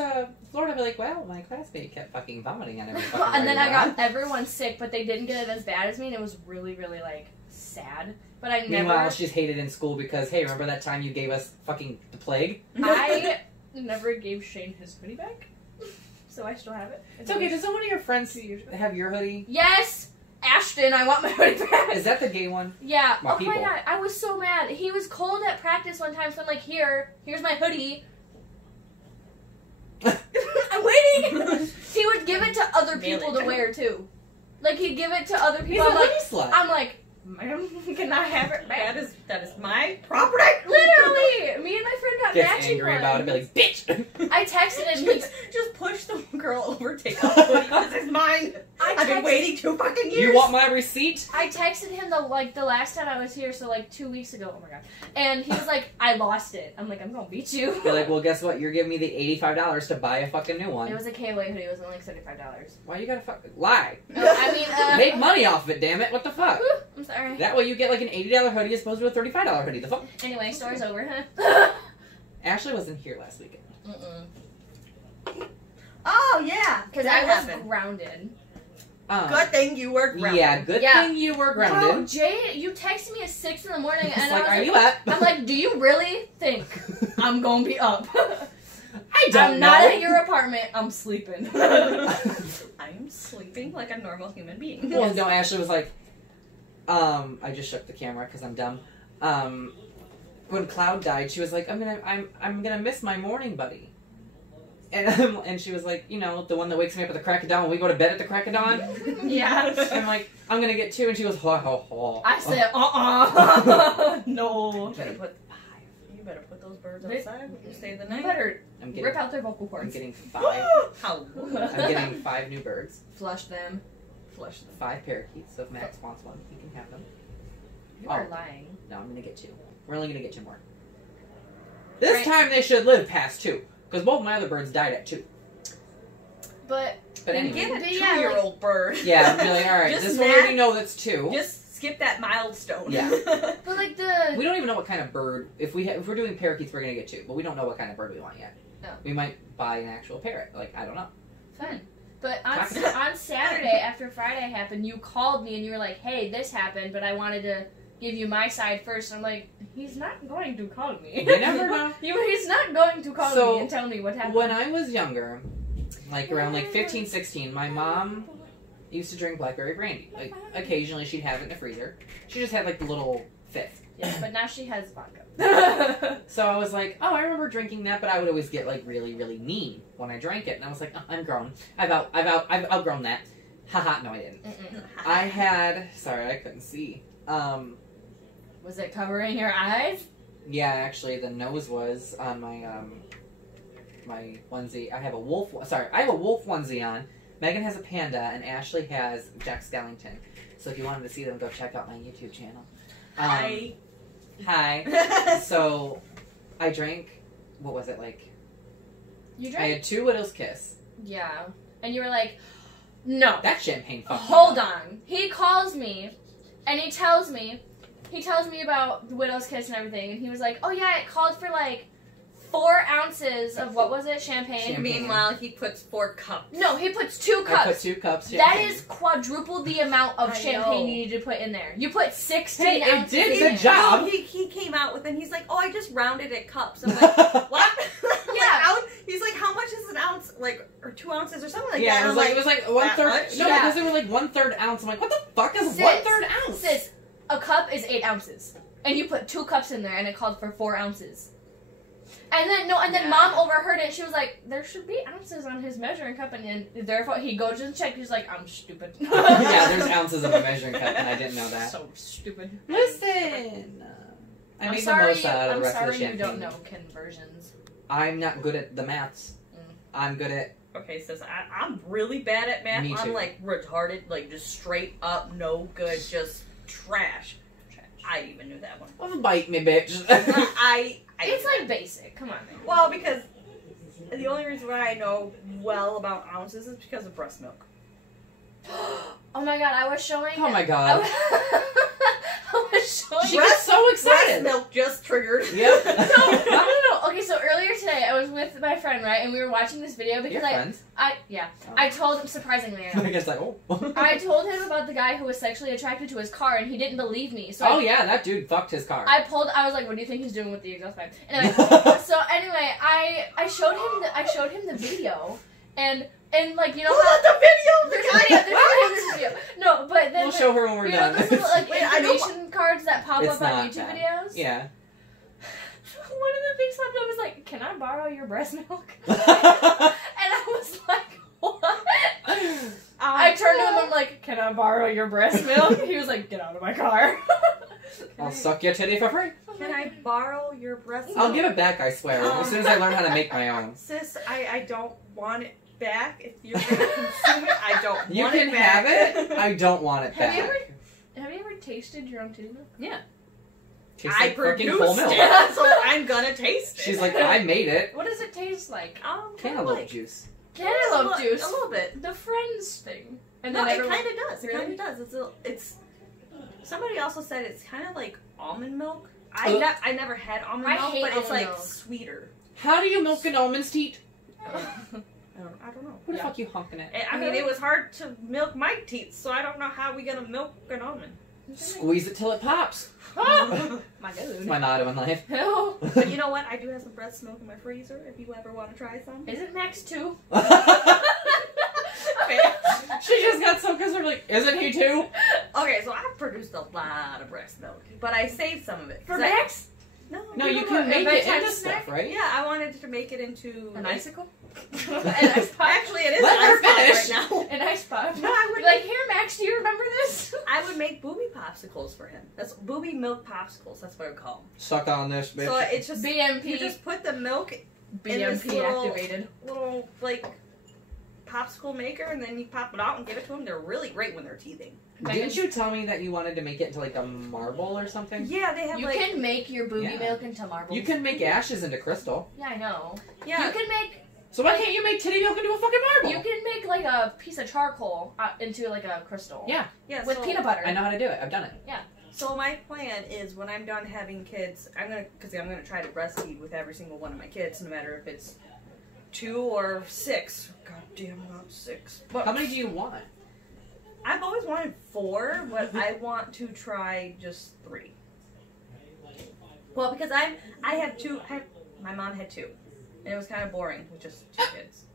Florida?" I'd be like, "Well, my classmate kept fucking vomiting on every fucking and then I ride." got everyone sick, but they didn't get it as bad as me, and it was really, really like sad. But I never. Meanwhile, she's hated in school because, hey, remember that time you gave us fucking the plague? I never gave Shane his hoodie back, so I still have it. It's okay. Does one of your friends have your hoodie? Yes, Ashton. I want my hoodie back. Is that the gay one? Yeah. My oh people. my god, I was so mad. He was cold at practice one time, so I'm like, here's my hoodie. I'm waiting. He would give it to other people to wear too. Like he'd give it to other people. He's a hoodie slut. I'm like, ma'am, can I have it back? That is my property. Literally, me and my friend got Gets matching angry ones. about it, be like, bitch. I texted him. Just push the girl over, take off the hoodie. This is mine. I've been waiting 2 fucking years. You want my receipt? I texted him the last time I was here, so like 2 weeks ago. Oh my god! And he was like, "I lost it." I'm like, "I'm gonna beat you." You're like, well, guess what? You're giving me the $85 to buy a fucking new one. It was a KOA hoodie. It was only like $75. Why you gotta fucking lie? No, I mean, Make money off of it, damn it! What the fuck? I'm sorry. That way you get like an $80 hoodie as opposed to a $35 hoodie. The fuck? Anyway, story's over, huh? Ashley wasn't here last weekend. Oh yeah, Because that I was happened. grounded. Good thing you were grounded. Yeah, good thing you were grounded. Bro, Jay, you texted me at 6 in the morning, It's and like, I was are you up? I'm like, do you really think I'm gonna be up? I don't I'm know. not at your apartment. I'm sleeping. I'm sleeping like a normal human being. Well, no, Ashley was like, I just shook the camera because I'm dumb. When Cloud died, she was like, I'm gonna miss my morning buddy. And she was like, you know, the one that wakes me up at the crack of dawn when we go to bed at the crack of dawn. Yeah. I'm like, I'm gonna get 2, and she goes, ho ho ho. I said, no. You better put those birds outside. You stay the night. You better I'm getting, rip out their vocal I'm cords. getting 5. How? I'm getting 5 new birds. Flush them. Flush them. 5 parakeets. So if Max wants one, he can have them. You are lying. No, I'm gonna get 2. We're only gonna get 2 more. This time they should live past 2. Because both my other birds died at 2. But anyway. Get a But 2-year-old bird. Yeah, I'm like, alright, Just this one we already know that's 2. Just skip that milestone. Yeah. but like the We don't even know what kind of bird. If we're doing parakeets, we're gonna get 2. But we don't know what kind of bird we want yet. No. We might buy an actual parrot. Like, I don't know. fun. But on Saturday after Friday happened, you called me and you were like, "Hey, this happened, but I wanted to give you my side first." I'm like, he's not going to call me. You never know. He's not going to call me and tell me what happened. When I was younger, like around like 15, 16, my mom used to drink blackberry brandy. Like occasionally she'd have it in the freezer. She just had like the little fifth. Yes, but now she has vodka. So I was like, oh, I remember drinking that, but I would always get like really, really mean when I drank it, and I was like, oh, I'm grown. I've outgrown that. Haha, no, I didn't. I had. Sorry, I couldn't see. Was it covering your eyes? Yeah, actually, the nose was on my my onesie. I have a wolf onesie on. Megan has a panda, and Ashley has Jack Skellington. So if you wanted to see them, go check out my YouTube channel. Hi. Hi. So I drank. What was it like? You I drank? had 2 Widow's Kiss. Yeah. And you were like, no. That champagne fucked me Hold up. on. He calls me, and he tells me about the Widow's Kiss and everything, and he was like, oh yeah, it called for like 4 ounces of, what was it, champagne? Meanwhile, he puts 4 cups. No, he puts 2 cups. I put 2 cups. That is quadruple the amount of champagne you need to put in there. You put 16 ounces. It did in the job. No, he came out with, and he's like, oh, I just rounded it cups. I'm like, what? Yeah. He's like, how much is an ounce? Like, or 2 ounces or something like Yeah, that. it was like 1/3. much? No, Yeah. because they were like 1/3 ounce. I'm like, what the fuck is Sis, 1/3 ounce? Sis, a cup is 8 ounces. And you put 2 cups in there, and it called for 4 ounces. And then Mom overheard it. She was like, "There should be ounces on his measuring cup," and therefore he goes and checks. He's like, "I'm stupid." Yeah, there's ounces of a measuring cup, and I didn't know that. So stupid. Listen, I I'm made sorry. the most out of the rest of the I'm sorry champagne. you don't know conversions. I'm not good at the maths. I'm good at. Okay, sis, I'm really bad at math. Me too. I'm like retarded, like just straight up no good, just trash. I even knew that one. Well, bite me, bitch. It's like basic. Come on. Well, because the only reason why I know well about ounces is because of breast milk. Oh my god! I was showing. Oh my god. I was showing. She gets so Breast excited. milk just triggered. Yep. No. Okay, so earlier today I was with my friend, right, and we were watching this video Your because friends? I told him, surprisingly I enough, guess like, oh. I told him about the guy who was sexually attracted to his car, and he didn't believe me. So Oh yeah, that dude fucked his car. I was like, "What do you think he's doing with the exhaust pipe?" Anyway, I showed him the video, and like, you know Hold how on, the video. there's video. No, but then We'll show her when we're you done. know those little like Wait, I don't information cards that pop It's up on not YouTube bad. videos. Yeah. One of the things popped up was like, "Can I borrow your breast milk?" And I was like, "What?" I turned to him. I'm like, "Can I borrow your breast milk?" He was like, "Get out of my car." I'll suck your titty for free. Can I borrow your breast milk? I'll give it back, I swear. As soon as I learn how to make my own. Sis, I don't want it back. If you're gonna consume it, I don't You want it can back. have it. I don't want it Have back. you ever tasted your own titty milk? Yeah. Tastes I like fucking whole produced milk. it, so I'm gonna taste it. She's like, I made it. What does it taste like? Cantaloupe like, juice. Cantaloupe juice. A little bit. The Friends thing. And No, then it everyone- kind of does. It Really? kind of does. It's. Somebody also said it's kind of like almond milk. Ugh. I never had almond I milk, hate but it's almond like milk. sweeter. How do you milk an almond's teat? I don't know. Who the Yeah. fuck you honking at? I mean, it was hard to milk my teeth, so I don't know how we gonna milk an almond. Squeeze it till it pops. My That's God. my motto in life. Hell. But you know what? I do have some breast milk in my freezer. If you ever want to try some. Is it Max 2? She just got so concerned, like, isn't he too? Okay, so I've produced a lot of breast milk, but I saved some of it. For 'Cause I- Max? No, you can make it into stuff, right? Yeah, I wanted to make it into An icicle? An ice pop. Actually, it is Let an her ice pop finish. right now. An ice pop. No, I would Be like, here, Max, do you remember this? I would make booby popsicles for him. That's booby milk popsicles. That's what I would call them. Suck on this, bitch. So it's just BMP. you just put the milk in this BMP little- activated. little like popsicle maker, and then you pop it out and give it to them. They're really great when they're teething. Didn't you tell me that you wanted to make it into like a marble or something? Yeah, they have You like can make your booby Yeah. milk into marbles. You can make ashes into crystal. Yeah, I know. yeah. You can make So why can't you make titty milk into a fucking marble? you can make like a piece of charcoal into like a crystal. Yeah. yeah, With so, peanut butter. I know how to do it. I've done it. So my plan is when I'm done having kids, I'm gonna try to breastfeed with every single one of my kids, no matter if it's 2 or 6. God damn, not 6. But How many do you want? I've always wanted 4, but I want to try just 3. Well, because I have 2. My mom had 2, and it was kind of boring with just 2 kids.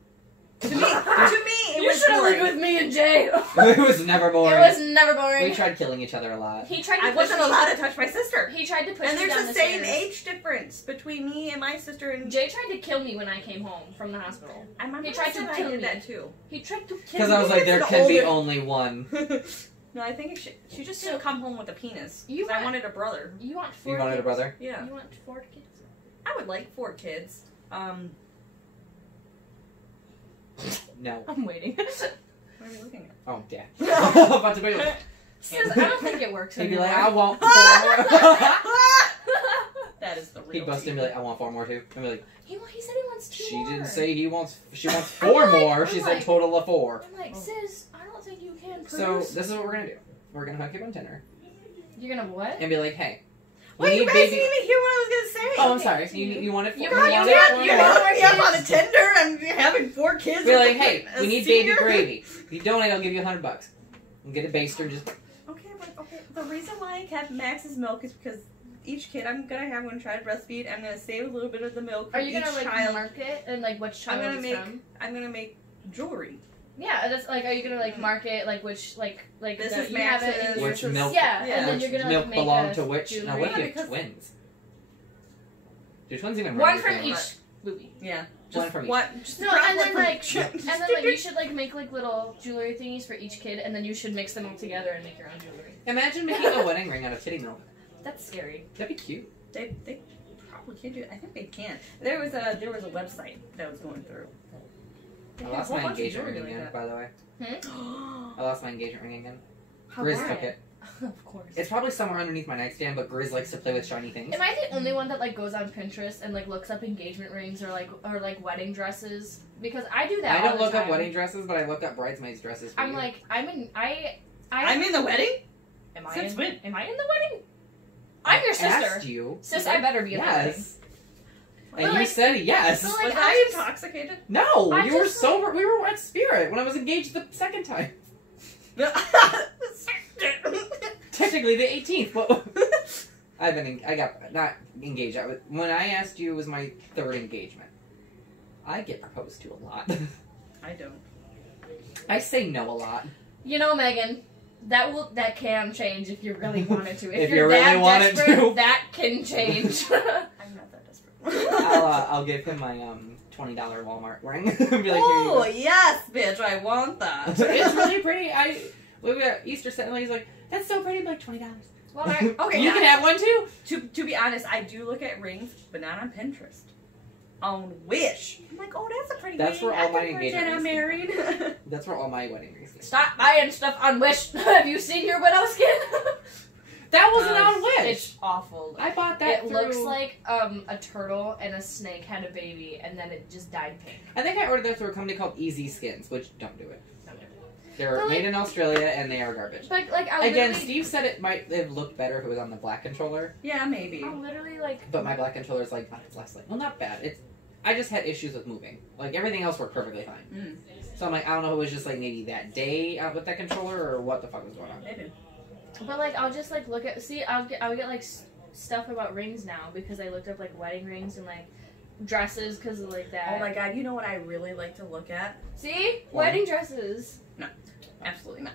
To me, it You was should have lived boring. with me and Jay. It was never boring. It was never boring. We tried killing each other a lot. He tried to I push wasn't me. allowed to touch my sister. He tried to push And me there's down the the same stairs. age difference between me and my sister. And Jay tried to kill me when I came home from the hospital. my mom He tried to said kill I did me. that too. He tried to kill me. Because I was like, there It's can be older- only one. No, I think she just didn't come home with a penis. You 'Cause I want- wanted a brother. You want 4 You wanted kids? a brother? Yeah, You want 4 kids? I would like 4 kids. No. I'm waiting. What are we looking at? Oh, yeah. I'm about to be like, Says, I don't think it works he'd be anymore. like, I want 4 more. That is the real. He'd bust in and be like, I want 4 more too. And be like, He said he wants 2 she more. didn't say she wants 4 I'm like- more. I'm She said like- total of 4. I'm like, sis, I don't think you can produce. So this is what we're gonna do. We're gonna hook you up on Tinder You're gonna what? and be like, hey, Wait, you need guys baby. didn't even hear what I was gonna say. Oh, I'm sorry. You want it? You for- want want it it for- for- you You're want not it I'm on a Tinder. I'm having 4 kids. Be like, hey, a we need senior. baby gravy. If you donate, I'll give you $100. And get a baster and just. Okay, but the reason why I kept Max's milk is because each kid I'm gonna try to breastfeed. I'm gonna save a little bit of the milk for Are you each gonna like child. mark it and like which child I'm gonna make jewelry. Yeah, that's like. Are you gonna like mark it like which like This the, is you have it in Max's. your Which milk? Yeah, Yeah. and then Which you're gonna milk like make belong a to which? jewelry. Now, what if you Yeah, have because- twins? Do twins even One run from anything? each Louis. Yeah. One from each. What? Just No, drop and one then from like, each. and then like you should like make like little jewelry thingies for each kid, and then you should mix them all together and make your own jewelry. Imagine making a wedding ring out of titty milk. That's scary. That'd be cute. They probably can do it. I think they can. There was a website that was going through. They I had a lost whole my bunch of engagement ring jewelry again, like by the way. that. I lost my engagement ring again. How Grizz why? took it. Of course. It's probably somewhere underneath my nightstand, but Grizz likes to play with shiny things. Am I the only one that like goes on Pinterest and like looks up engagement rings or like wedding dresses? Because I do that. I don't all the look up time. wedding dresses, but I look up bridesmaids dresses for I'm you. like I'm in the wedding. Am I Since in, when? am I in the wedding? I'm your I sister. asked you. Sis, I better be in the wedding. Yes. But, And you like- said yes. but, like, Was I I just- intoxicated? No, I you were just, sober. We were at Spirit when I was engaged the second time. Technically the 18th, but I got not engaged. When I asked you, it was my 3rd engagement. I get proposed to a lot. I don't. I say no a lot. You know, Megan, that can change if you really wanted to. If you're you really that wanted desperate, to. that can change. I'm not that desperate. I'll give him my $20 Walmart ring. Be like, here you Oh go. yes, bitch! I want that. It's really pretty. We were at Easter set, and he's like, "That's so pretty." I'm like, $20. Well, Okay, You can have one too. To be honest, I do look at rings, but not on Pinterest. On Wish. I'm like, oh, that's a pretty That's ring. where all I my can engagement pretend I'm married. That's where all my wedding rings go. stop buying stuff on Wish. Have you seen your widow skin? That wasn't on Wish. It's awful. I bought that. It through... looks like a turtle and a snake had a baby, and then it just dyed pink. I think I ordered that through a company called Easy Skins, which don't do it. They're But, like- made in Australia and they are garbage. But like, Again, Steve said it might have looked better if it was on the black controller, Yeah, maybe. I'll literally like. but my black controller is like, oh, it's less like, well, not bad. I just had issues with moving. Like everything else worked perfectly fine. Mm. So I'm like, I don't know if it was just like maybe that day out with that controller or what the fuck was going on. Maybe. But like, I'll just like look at. See, I'll get like stuff about rings now because I looked up like wedding rings and like dresses because of like that. Oh my god, you know what I really like to look at? See, What? wedding dresses. Absolutely not.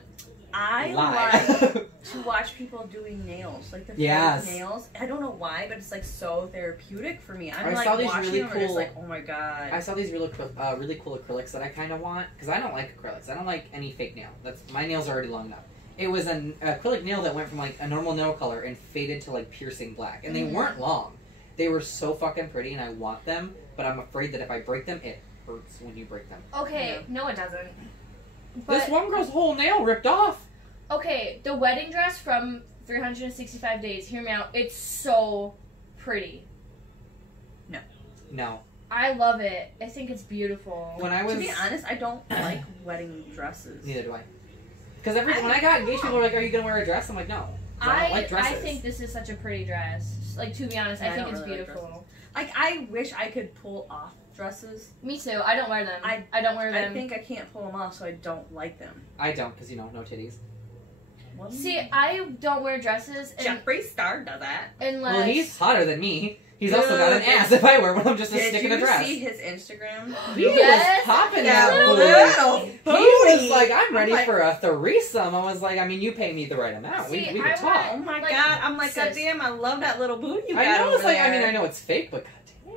I Lie. like to watch people doing nails, like the Yes. fake nails. I don't know why, but it's like so therapeutic for me. I'm I like saw these watching really them and it's cool- like, oh my god. I saw these really cool acrylics that I kind of want because I don't like acrylics. I don't like any fake nail. My nails are already long enough. It was an acrylic nail that went from like a normal nail color and faded to like piercing black, and they weren't long. They were so fucking pretty, and I want them, but I'm afraid that if I break them, it hurts when you break them. Okay, no, it doesn't. This But one girl's whole nail ripped off. okay, the wedding dress from 365 Days. Hear me out. It's so pretty. No. I love it. I think it's beautiful. When I was To be honest, I don't like wedding dresses. neither do I. Because when I got engaged, people were like, "Are you gonna wear a dress?" I'm like, "No." 'Cause I don't like dresses. I think this is such a pretty dress. Like, to be honest, Yeah, I I think don't it's really like beautiful. Like, I wish I could pull off dresses. Me too. I don't wear them. I- I don't wear I them. think I can't pull them off, so I don't like them. I don't, because no titties. What? See, I don't wear dresses Jeffree Star does that. unless. Well, he's hotter than me. He's also got an ass if I wear one. I'm just a Did stick you in a dress. see his Instagram? He Yes. was popping That that little booty. booty. He was like, "I'm ready I'm like- for a threesome." I was like, "I mean, you pay me the right amount. See, we I can talk." Oh my Like, god, I'm like, sis. goddamn, I love that little booty you got I know over it's like, there. I know it's fake, but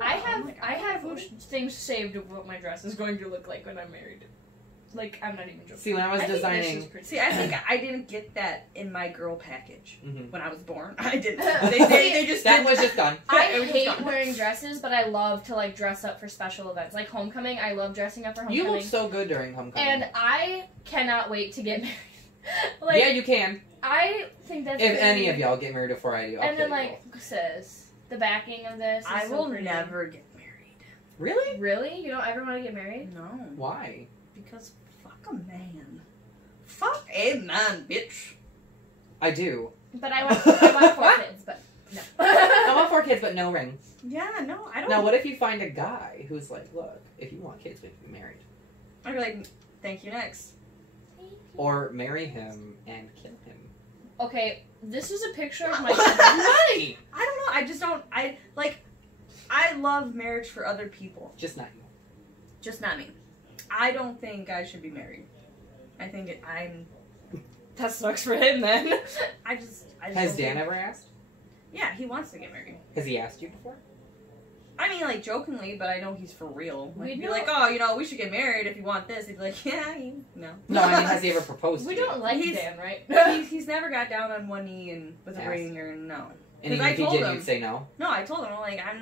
goddamn. I have things saved of what my dress is going to look like when I'm married. Like, I'm not even joking. See, when I was think this designing, is pretty. See, I think I didn't get that in my girl package Mhm. when I was born. I didn't. They just that didn't. was just done. I It was hate just gone. wearing dresses, but I love to like dress up for special events, like homecoming. I love dressing up for You homecoming, look so good during homecoming. and I cannot wait to get married. Like, yeah, you can. I think that's If really- any of y'all get married before I do, I'll And then kill you like, sis, the backing of this. Is I so will pretty. never get married. Really? Really, you don't ever want to get married? No, Why? because fuck a man. Fuck a man, bitch. I do. But I want 4 kids. But No. I want 4 kids, but no ring. Yeah, no, I don't. Now, what if you find a guy who's like, look, if you want kids, we can be married. I'd be like, thank you, next. Or marry him and kill him. Okay, this is a picture of my. Right! I don't know. I just don't. I love marriage for other people, Just not you. just not me. I don't think I should be married. I think I'm. That sucks for him then. I just Has don't Dan think- ever asked? Yeah, he wants to get married. Has he asked you before? I mean, like, jokingly, but I know he's for real. Like, We he'd be don't- like, oh, you know, we should get married if you want this. He'd be like, yeah, no. No, I mean, has he ever proposed We to you? don't like He's- Dan, right? He's never got down on one knee and with a Asked. ring or no. And even I if he told did, him. you'd say no? No, I told him, I'm like, I'm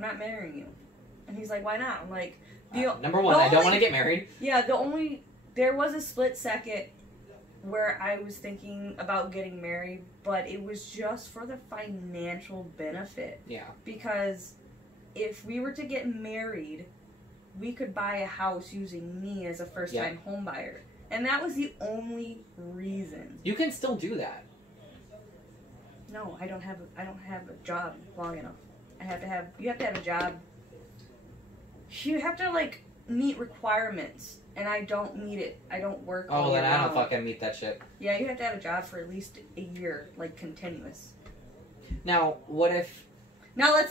not marrying you. And he's like, why not? I'm like, Number one, the I don't only- want to get married. yeah, there was a split second where I was thinking about getting married, but it was just for the financial benefit. Yeah. Because if we were to get married, we could buy a house using me as a first-time home buyer. And that was the only reason. You can still do that. No, I don't have a job long enough. You have to have a job. You have to, like, meet requirements. And I don't meet it. I don't work all Oh, then year I don't round. fucking meet that shit. Yeah, you have to have a job for at least a year, like, continuous. Now, what if... Now, let's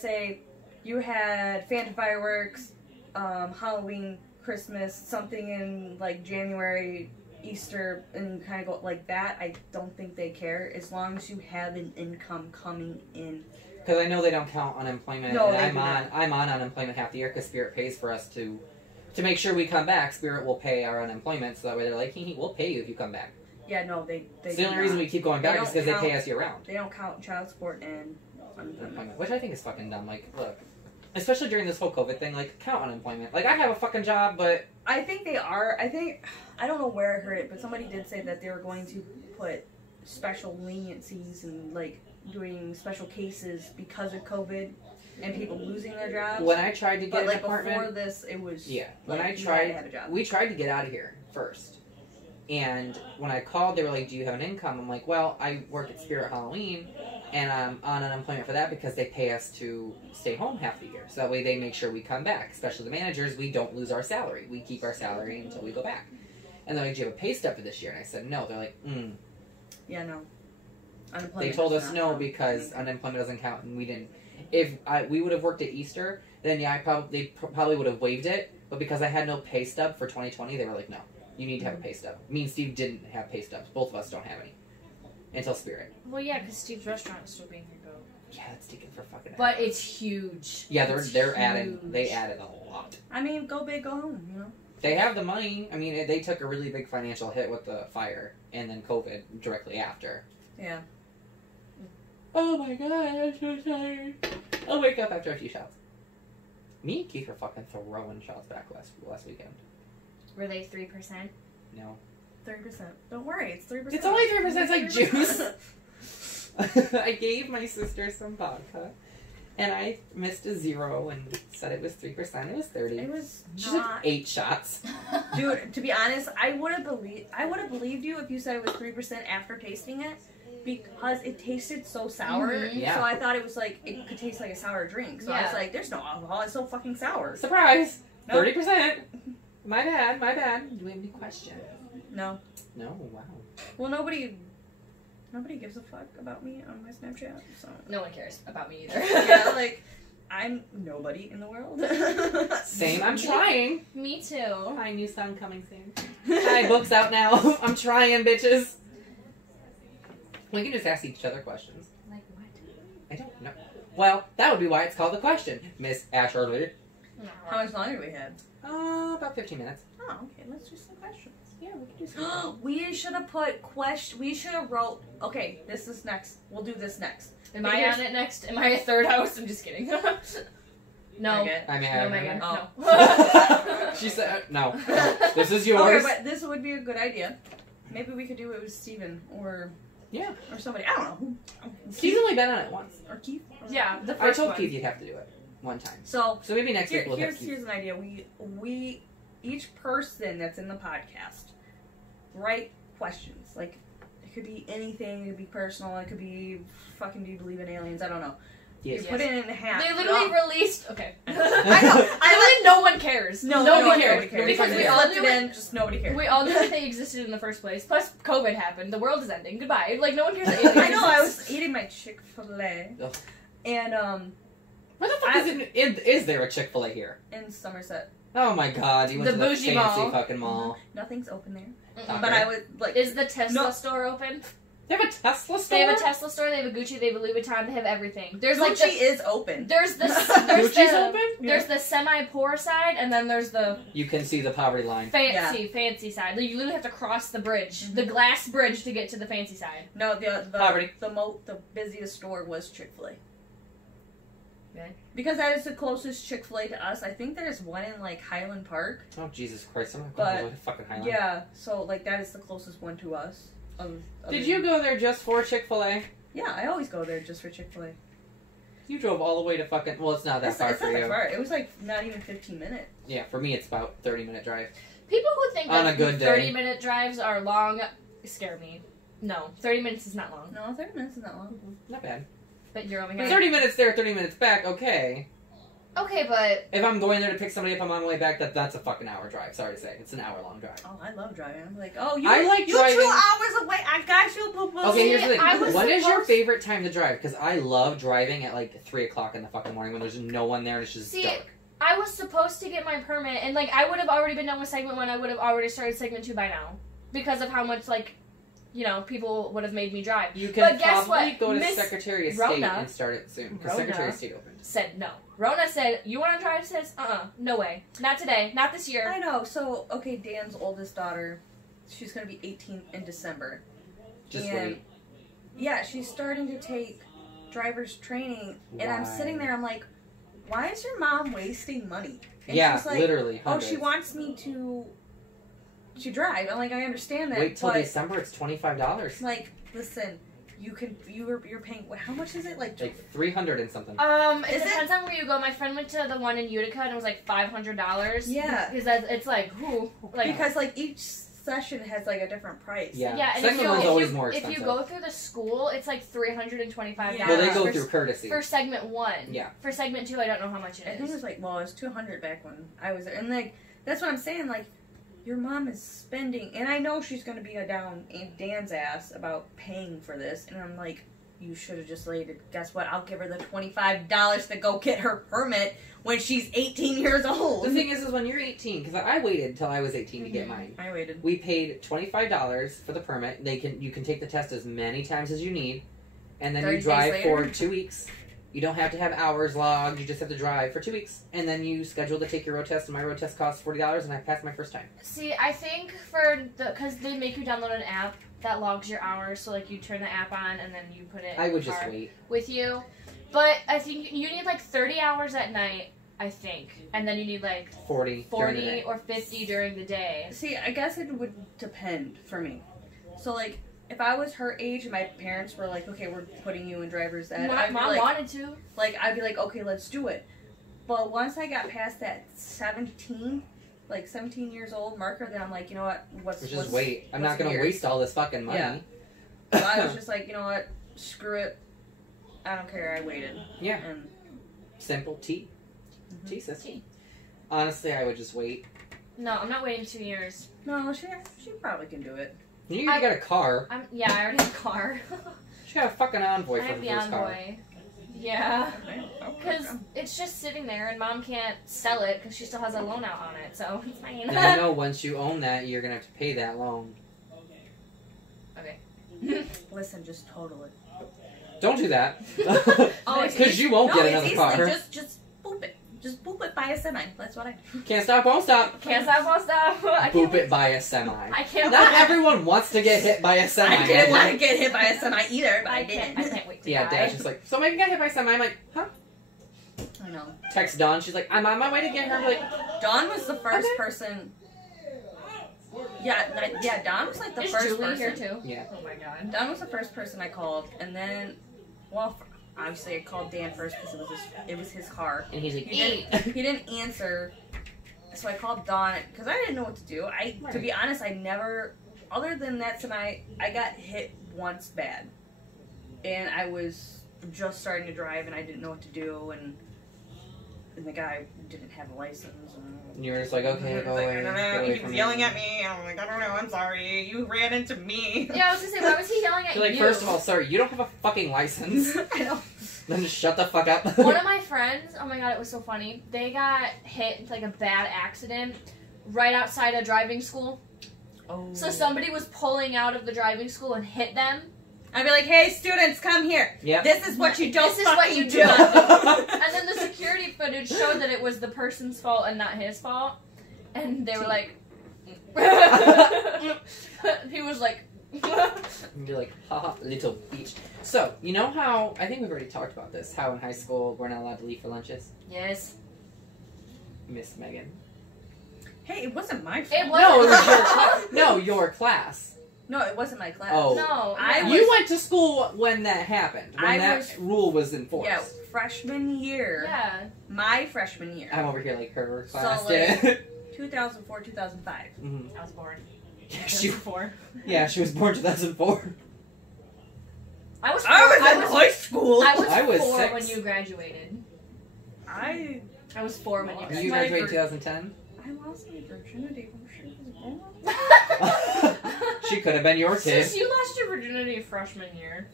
say you had Phantom Fireworks, Halloween, Christmas, something in, like, January, Easter, and kind of go like that. I don't think they care, as long as you have an income coming in. Because I know they don't count unemployment. No, and they do not. I'm on unemployment half the year because Spirit pays for us to make sure we come back. Spirit will pay our unemployment, so that way they're like, we'll pay you if you come back. Yeah, no, they It's do the only reason not. we keep going They back is don't because they count- pay us year round. They don't count child support and unemployment. Which I think is fucking dumb. Like, look, especially during this whole COVID thing, like, count unemployment. Like, I have a fucking job, but I think they are. I don't know where I heard it, but somebody did say that they were going to put special leniencies and, like, doing special cases because of COVID and people losing their jobs. when I tried to get But, an like, apartment, before this, it was... yeah, when like, I you had to tried, have a job. we tried to get out of here first. And when I called, they were like, do you have an income? I'm like, well, I work at Spirit Halloween, and I'm on unemployment for that because they pay us to stay home half the year. So that way they make sure we come back. Especially the managers, we don't lose our salary. We keep our salary until we go back. And they're like, do you have a pay stub for this year? And I said, no. They're like, Yeah, no. They Unemployment told does us not no count. because unemployment doesn't count, and we didn't. If we would have worked at Easter, then yeah, they probably would have waived it. But because I had no pay stub for 2020, they were like, no, you need to have a pay stub. Me and Steve didn't have pay stubs. Both of us don't have any until Spirit. Well, yeah, because Steve's restaurant is still being here, though. Yeah, that's taken for fucking. But it's huge. yeah, It's they're adding. huge. They added a lot. I mean, go big, go home, you know? They have the money. I mean, they took a really big financial hit with the fire and then COVID directly after. Yeah. Oh my god, I'm so tired. I'll wake up after a few shots. Me and Keith were fucking throwing shots back last weekend. Were they 3%? No. 30%. Don't worry, it's 3%. It's only 3%, it's like 3%. juice. I gave my sister some vodka, and I missed a 0 and said it was 3%. It was 30. It was She took not... 8 shots. Dude, to be honest, I would have believed you if you said it was 3% after tasting it, because it tasted so sour. Mhm. Yeah. So I thought it was like it could taste like a sour drink. So I was Yeah. like, "There's no alcohol. It's so fucking sour." Surprise! No. 30%. My bad. Do we have any questions? No. No, wow. Well, nobody gives a fuck about me on my Snapchat. So No one cares about me either. yeah, like I'm nobody in the world. Same, I'm trying. Me too. Hi, new song coming soon. Hi, book's out now. I'm trying, bitches. We can just ask each other questions. Like what? I don't know. Well, that would be why it's called the question, Miss Asherly. How much longer do we have? About 15 minutes. Oh, okay. Let's do some questions. Yeah, we can do some. We should have put question. We should have wrote. Okay, this is next. We'll do this next. Am I on it next? Am I a third host? I'm just kidding. No. Okay. I mean, No, Megan. Oh. No. She said, no. This is Okay, yours. but this would be a good idea. Maybe we could do it with Steven or Yeah. somebody. I don't know who. Steve's only been on it once. Or Keith. Yeah, the I first told one. Keith you'd have to do it one time. So So maybe next week we'll have here's Keith. an idea. We each person that's in the podcast write questions. Like it could be anything. It could be personal. It could be fucking. Do you believe in aliens? I don't know. Yes. You put it in a hat. They literally released. Okay. I know. Literally, no one cares. Nobody cares. cares. Because We we all all left knew it it. in. Just nobody cares. We all knew that they existed in the first place. Plus, COVID happened. The world is ending. Goodbye. Like, no one cares. That aliens I know. I exist. was eating my Chick-fil-A, Ugh. and Where the fuck is there a Chick-fil-A here? in Somerset, Oh my god, you went The to the bougie fancy mall. fucking mall. nothing's open there. Mm-mm. But I would like. Is the Tesla No. store open? They have a Tesla store? They have a Tesla store. They have a Gucci. They have a Louis Vuitton. They have everything. There's like Gucci is open. There's the Gucci's open? There's the semi-poor side, and then there's the You can see the poverty line. fancy side. Like, you literally have to cross the bridge, the glass bridge, to get to the fancy side. No, Poverty. the busiest store was Chick-fil-A. Really? Because that is the closest Chick-fil-A to us. I think there's one in like Highland Park. Oh, Jesus Christ. I'm not But- going to fucking Highland. Yeah, so like that is the closest one to us. Did you go there just for Chick-fil-A? Yeah, I always go there just for Chick-fil-A. You drove all the way to fucking... Well, it's not that It's far not for that you. far. It was like not even 15 minutes. Yeah, for me it's about 30-minute drive. People who think On that a good day. 30-minute drives are long scare me. No, 30 minutes is not long. No, 30 minutes is not long. Not bad. But you're over But here. 30 minutes there, 30 minutes back, okay. Okay, but If I'm going there to pick somebody up, I'm on my way back, that's a fucking hour drive. Sorry to say. It's an hour-long drive. Oh, I love driving. I'm like, oh, you, I like you driving- 2 hours away. I got you, boo boo. Okay, here's the I was thing. When is your supposed- favorite time to drive? Because I love driving at like 3 o'clock in the fucking morning when there's no one there and it's just See, dark. I was supposed to get my permit, and like I would have already been done with segment 1. I would have already started segment 2 by now, because of how much people would have made me drive. You can But guess probably what? go to Miss Secretary of Rona- State and start it soon. Because Rona- Secretary of State opened. Said no. Rona said, "You want to drive?" Says, no way, not today, not this year. I know. So, okay, Dan's oldest daughter, she's going to be 18 in December. Just And- wait. Yeah, she's starting to take driver's training, and I'm Why? sitting there, I'm like, why is your mom wasting money? And Yeah, she's like, literally. oh, Hundreds. she wants me to drive. I'm like, I understand that, Wait till but December, it's $25. like, listen, you're paying, how much is it? Like, Like 300 and something. It Is it? depends on where you go. My friend went to the one in Utica, and it was like $500. Yeah. because it's like who because like each session has like a different price. Yeah. Yeah, and Segment if you, one's if always you, more if expensive. you go through the school, it's like $325. Yeah. Well, they go for, through courtesy. for segment 1. Yeah. For segment 2, I don't know how much I it think it is. was like, well, it was 200 back when I was there. And like, that's what I'm saying, like, your mom is spending, and I know she's going to be down Aunt Dan's ass about paying for this, and I'm like, you should have just laid it. Guess what? I'll give her the $25 to go get her permit when she's 18 years old. The thing is when you're 18, because I waited until I was 18 to get Mhm. mine. I waited. We paid $25 for the permit. You can take the test as many times as you need, and then 30 you drive days for later? 2 weeks. You don't have to have hours logged. You just have to drive for 2 weeks, and then you schedule to take your road test. And my road test costs $40, and I passed my first time. See, I think because they make you download an app that logs your hours, so like you turn the app on and then you put it I in would the just car wait. with you. But I think you need like 30 hours at night, I think, and then you need like 40 during the 40 day. or 50 during the day. See, I guess it would depend for me. So, like, if I was her age and my parents were like, okay, we're putting you in driver's ed, My I'd be mom like, wanted to. like, I'd be like, okay, let's do it. But once I got past that 17 years old marker, then I'm like, you know what? Just wait. I'm not what's going to weird? waste all this fucking money. Yeah. So I was just like, you know what? Screw it. I don't care. I waited. Yeah. And Simple T. Mhm. T, sis. T. Honestly, I would just wait. No, I'm not waiting 2 years. no, she probably can do it. You got a car. I already have a car. She got a fucking Envoy I for have her the first car. Envoy. Yeah. Okay. Because it's just sitting there, and Mom can't sell it because she still has a loan out on it, so it's fine. And I know once you own that, you're gonna have to pay that loan. Okay. Listen, just total it. Don't do that. Oh, it's Because you won't get it's another easy. car. Just boop it. Just boop it by a semi. That's what I do. Can't stop, won't stop. Can't stop, won't stop. I can't Boop it by a semi. I can't Not wait. everyone wants to get hit by a semi. I didn't want to get hit by a semi either, but I I did. can't wait to Yeah, die. Dad's just like, so Megan got hit by a semi. I'm like, huh? I know. Text Dawn. She's like, I'm on my way to get her. I'm like, Dawn was the first Okay. person. Yeah, Dawn was like the Is first Julie person. here too? yeah. Oh my god. Dawn was the first person I called, and then, well, obviously I called Dan first because it was his car. And he's like, He didn't answer, so I called Dawn because I didn't know what to do. To be honest, I never other than that tonight, I got hit once bad. And I was just starting to drive and I didn't know what to do, and the guy didn't have a license. And you were just like, okay, go away. Get away He from was me. yelling at me. I'm like, I don't know, I'm sorry. You ran into me. Yeah, I was gonna say, why was he yelling at You're like, you? first of all, sir, you don't have a fucking license. I know. Then just shut the fuck up. One of my friends, oh my god, it was so funny. They got hit, like a bad accident, right outside of driving school. Oh. So somebody was pulling out of the driving school and hit them. I'd be like, hey, students, come here. Yep. This is what you don't This is what fucking you do. do. And then the security footage showed that it was the person's fault and not his fault. And they were like... he was like... And you're like, haha, little bitch. So, you know how, I think we've already talked about this, how in high school we're not allowed to leave for lunches? Yes. Miss Megan. Hey, it wasn't my fault. It No, it was your wasn't. class. No, your class. No, it wasn't my class. Oh. No. I no. was- You went to school when that happened, when I that was- rule was enforced. Yeah, freshman year. Yeah. My freshman year. I'm over here like her class So, did like- it. 2004, 2005. Mhm. I was born. Yeah, she She was born 2004. I was four. I was in high school. I was 4 6. when you graduated. I I was 4 when you You graduated. graduated in 2010? lost my virginity when she was born. She could have been your kid. Since you lost your virginity freshman year,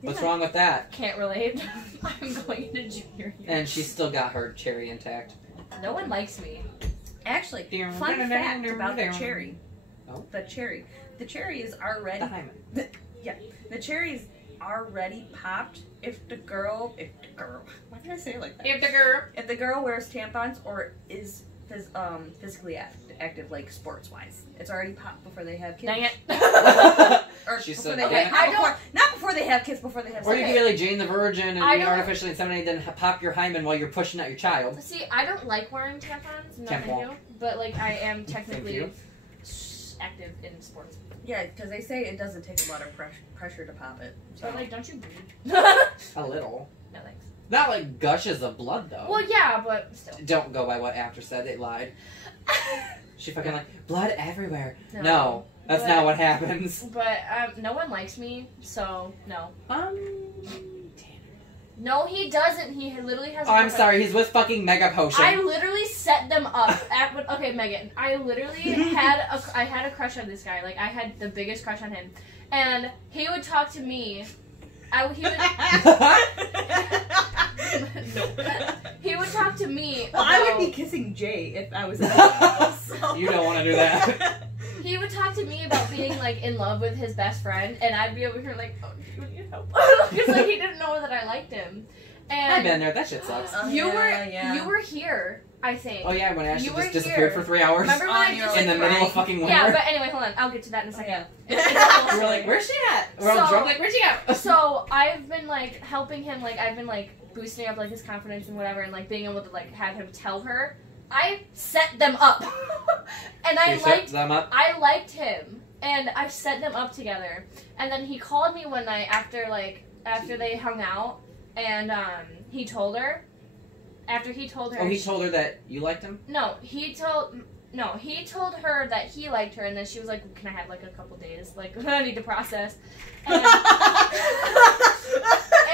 What's wrong with that? can't relate. I'm going into junior year. And she still got her cherry intact. No one likes me. Actually, fun fact about the cherry. Oh. The cherry. The cherry is already... The hymen. The cherry is already popped if the girl... Why did I say it like that? If the girl wears tampons or is physically active, like sports-wise. It's already popped before they have kids. Dang it. Or She before said they okay. have, not before they have kids, before they have Or you sex. can be like Jane the Virgin and I be don't- artificially inseminate, then pop your hymen while you're pushing out your child. See, I don't like wearing tampons. No, thank Tampon. you. But, like, I am Thank technically you. active in sports. Yeah, because they say it doesn't take a lot of pressure to pop it. So. But, like, don't you bleed? No, A little. thanks. Not like gushes of blood, though. Well, yeah, but still. Don't go by what actor said. They lied. She fucking like, blood everywhere. No. No, that's But- not what happens. But, no one likes me, so, no. Tanner. No, he doesn't. He literally has. Oh, I'm sorry. He's with fucking Mega Potion. I literally set them up at. Okay, Megan. I literally I had a crush on this guy. Like I had the biggest crush on him, and he would talk to me. He would talk to me. Well, I would about- be kissing Jay if I was in so. You don't want to do that. He would talk to me about being like in love with his best friend, and I'd be over here like, "Oh, do you need help?" Because like he didn't know that I liked him. And I've been there. That shit sucks. Oh, you yeah. you were here, I think. Oh yeah, when Ashley You were just disappeared here. for 3 hours Remember when On I your just in the like, middle right. of fucking winter. Yeah, but anyway, hold on. I'll get to that in a second. Yeah. It's a whole we were like, story. where's she at? We're all So- drunk. Like, where'd she go? So I've been like helping him, like I've been like boosting up like his confidence and whatever, and like being able to like have him tell her. I set them up, and You set them up. I liked him, and I set them up together. And then he called me one night after they hung out, and he told her. After he told her. Oh, he told her that you liked him. He told her that he liked her, and then she was like, "Can I have like a couple days? Like I need to process."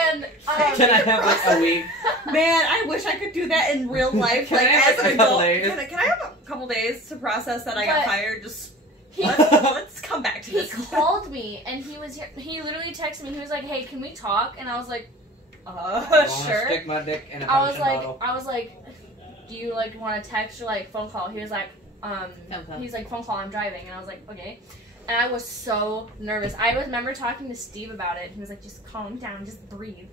And, Can I have like a week? Man, I wish I could do that in real life. Can like I have as a an couple adult. days? Can I have a couple days to process that I got But- fired? Just he let's come back to he this. called me, and he was here. He literally texted me. He was like, "Hey, can we talk?" And I was like, I wanna "Sure." Stick my dick in a I was potion like, bottle. "Do you like want to text or like phone call?" He was like, Okay. he's like, "Phone call. I'm driving." And I was like, "Okay." And I was so nervous. I remember talking to Steve about it. He was like, "Just calm down, just breathe."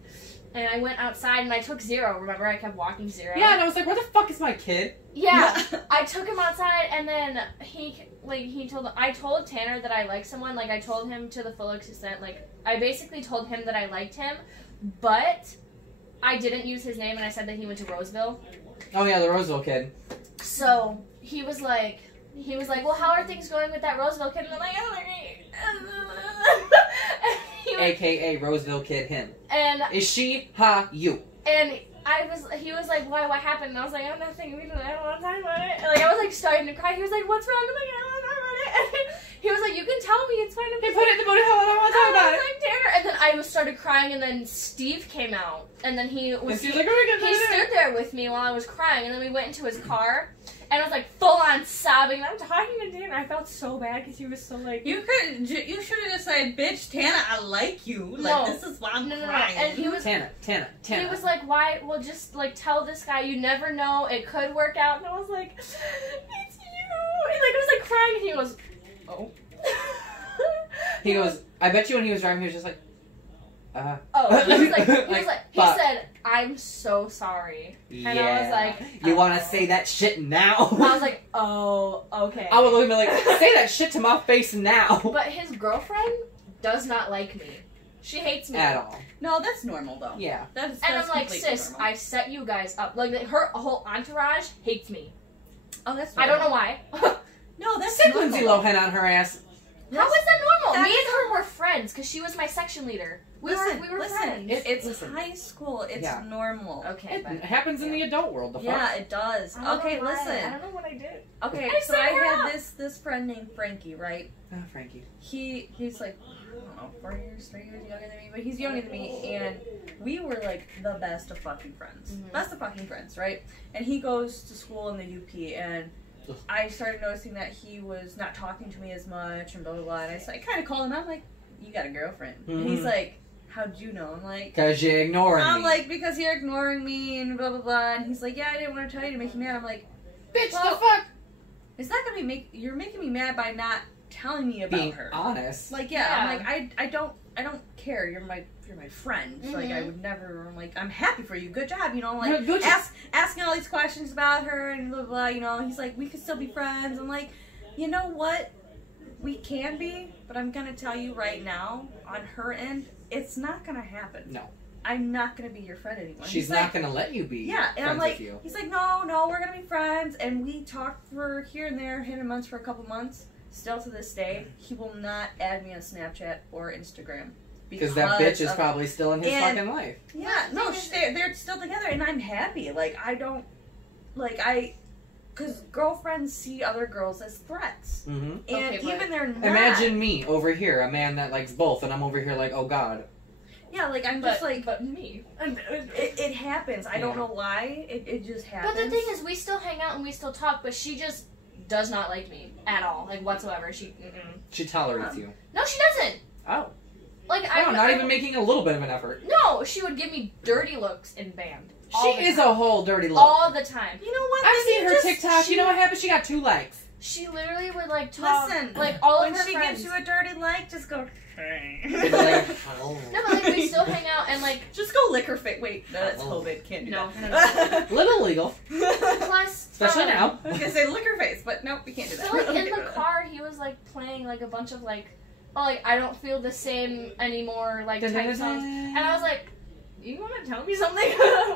And I went outside and I took Zero. Remember, I kept walking Zero. Yeah, and I was like, where the fuck is my kid? Yeah. I took him outside, and then I told Tanner that I liked someone. Like, I told him to the full extent. Like, I basically told him that I liked him, but I didn't use his name, and I said that he went to Roseville. Oh yeah, the Roseville kid. So he was like, well, how are things going with that Roseville kid? And I'm like, oh, AKA Roseville kid him. and Is she, ha, you? And he was like, why, what happened? And I was like, oh, nothing, I don't want to talk about it. And like, I was like starting to cry. He was like, what's wrong? I'm like, I don't want to talk about it. And He was like, you can tell me, it's fine. He put it in the booty hole, I don't want to talk about I it. was like, Tanner. And then I started crying, and then Steve came out. And then he And was... she was like, oh my He God. stood there with me while I was crying, and then we went into his car, and I was like full on sobbing. And I'm talking to Tanner. I felt so bad because he was so like. You should have just said, "Bitch, Tana, I like you. No. Like this is why I'm No. crying." And he was. Tana. He was like, "Why? Well, just like tell this guy. You never know. It could work out." And I was like, "It's you." And, like I was like crying, and he goes, "Oh." He goes, I bet you when he was driving, he was just like, Oh, he was like, he fuck. said, "I'm so sorry," and I was like, you want to "Oh." say that shit now? I was like, "Oh, okay." I would look at him like, say that shit to my face now. But his girlfriend does not like me. She hates me At all. No, that's normal though. Yeah. That's And I'm like, completely sis, normal. I set you guys up. Like her whole entourage hates me. Oh, that's I normal. don't know why. No, that's Sick normal. Lindsay Lohan on her ass. How is that normal? That Me is- and her were friends because she was my section leader. We were friends. It's Listen. high school. It's Yeah. normal. Okay, It but happens in the adult world. The fuck? Yeah, it does. I don't Okay, know why. I listen. don't know what I did. Okay, I so set I her had up. this friend named Frankie, right? Oh, Frankie. He's like, I don't know, 3 years younger than me, but he's younger than me, and we were like the best of fucking friends. Mhm. Best of fucking friends, right? And he goes to school in the UP, and Ugh. I started noticing that he was not talking to me as much, and blah blah blah. And I kind of called him out, I'm like, you got a girlfriend? And he's Mhm. like, how'd you know? I'm like, Because you're ignoring I'm me. like, because you're ignoring me, and blah blah blah. And he's like, yeah, I didn't want to tell you to make you mad. I'm like, bitch, well, the fuck? it's not gonna be you're making me mad by not telling me about Being her. honest. Like, yeah, I'm Yeah. like, I don't care. You're my friend. Like, I Mhm. would never. I'm like, I'm happy for you. Good job. You know, like No, good job. asking all these questions about her and blah blah. Blah, you know, he's like, we could still be friends. I'm like, you know what? We can be, but I'm gonna tell you right now, on her end, it's not gonna happen. No. I'm not gonna be your friend anymore. She's He's not like, going to let you be yeah, and friends I'm like, with you. he's like, no, we're gonna be friends, and we talked for here and there, hit and months for a couple months. Still to this day, he will not add me on Snapchat or Instagram Because that bitch is of- probably still in his and- fucking life. Yeah, no, they're still together, and I'm happy. Like, I don't, because girlfriends see other girls as threats, Mm-hmm. and Okay, but even they're not. Imagine me over here, a man that likes both, and I'm over here like, oh god. Yeah, like I'm just like, but me. it happens. I don't Yeah. know why. It just happens. But the thing is, we still hang out and we still talk, but she just does not like me at all, like whatsoever. She, She tolerates you. no, she doesn't. Oh. Like Oh, not even making a little bit of an effort. No, she would give me dirty looks in band. She is a whole dirty look. all the time. You know what? I've Maybe seen her just- TikTok. You know what happened? She got 2 likes. She literally would like talk, Listen, like all when of her she friends. gives you a dirty like, just go. It's like, oh. No, but like we still hang out and like Just go lick her face. Wait, no, that's Oh. COVID. Can't do No, that. Little illegal. plus Especially now. I was gonna say lick her face, but nope, we can't do that. So like in Okay. the car, he was like playing like a bunch of like, oh like I don't feel the same anymore like type songs, and I was like, you want to tell me something?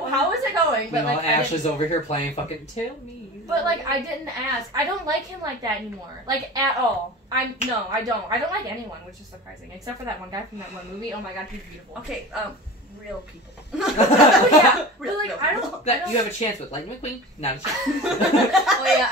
How is it going? But Meanwhile, like, Ash is over here playing fucking Tell Me. but like I didn't ask. I don't like him like that anymore, like at all. I don't. I don't like anyone, which is surprising, except for that one guy from that one movie. Oh my god, he's beautiful. Okay, real people. Yeah, real, but, like, real I don't- people. That you have a chance with Lightning McQueen. Not a chance. Oh yeah,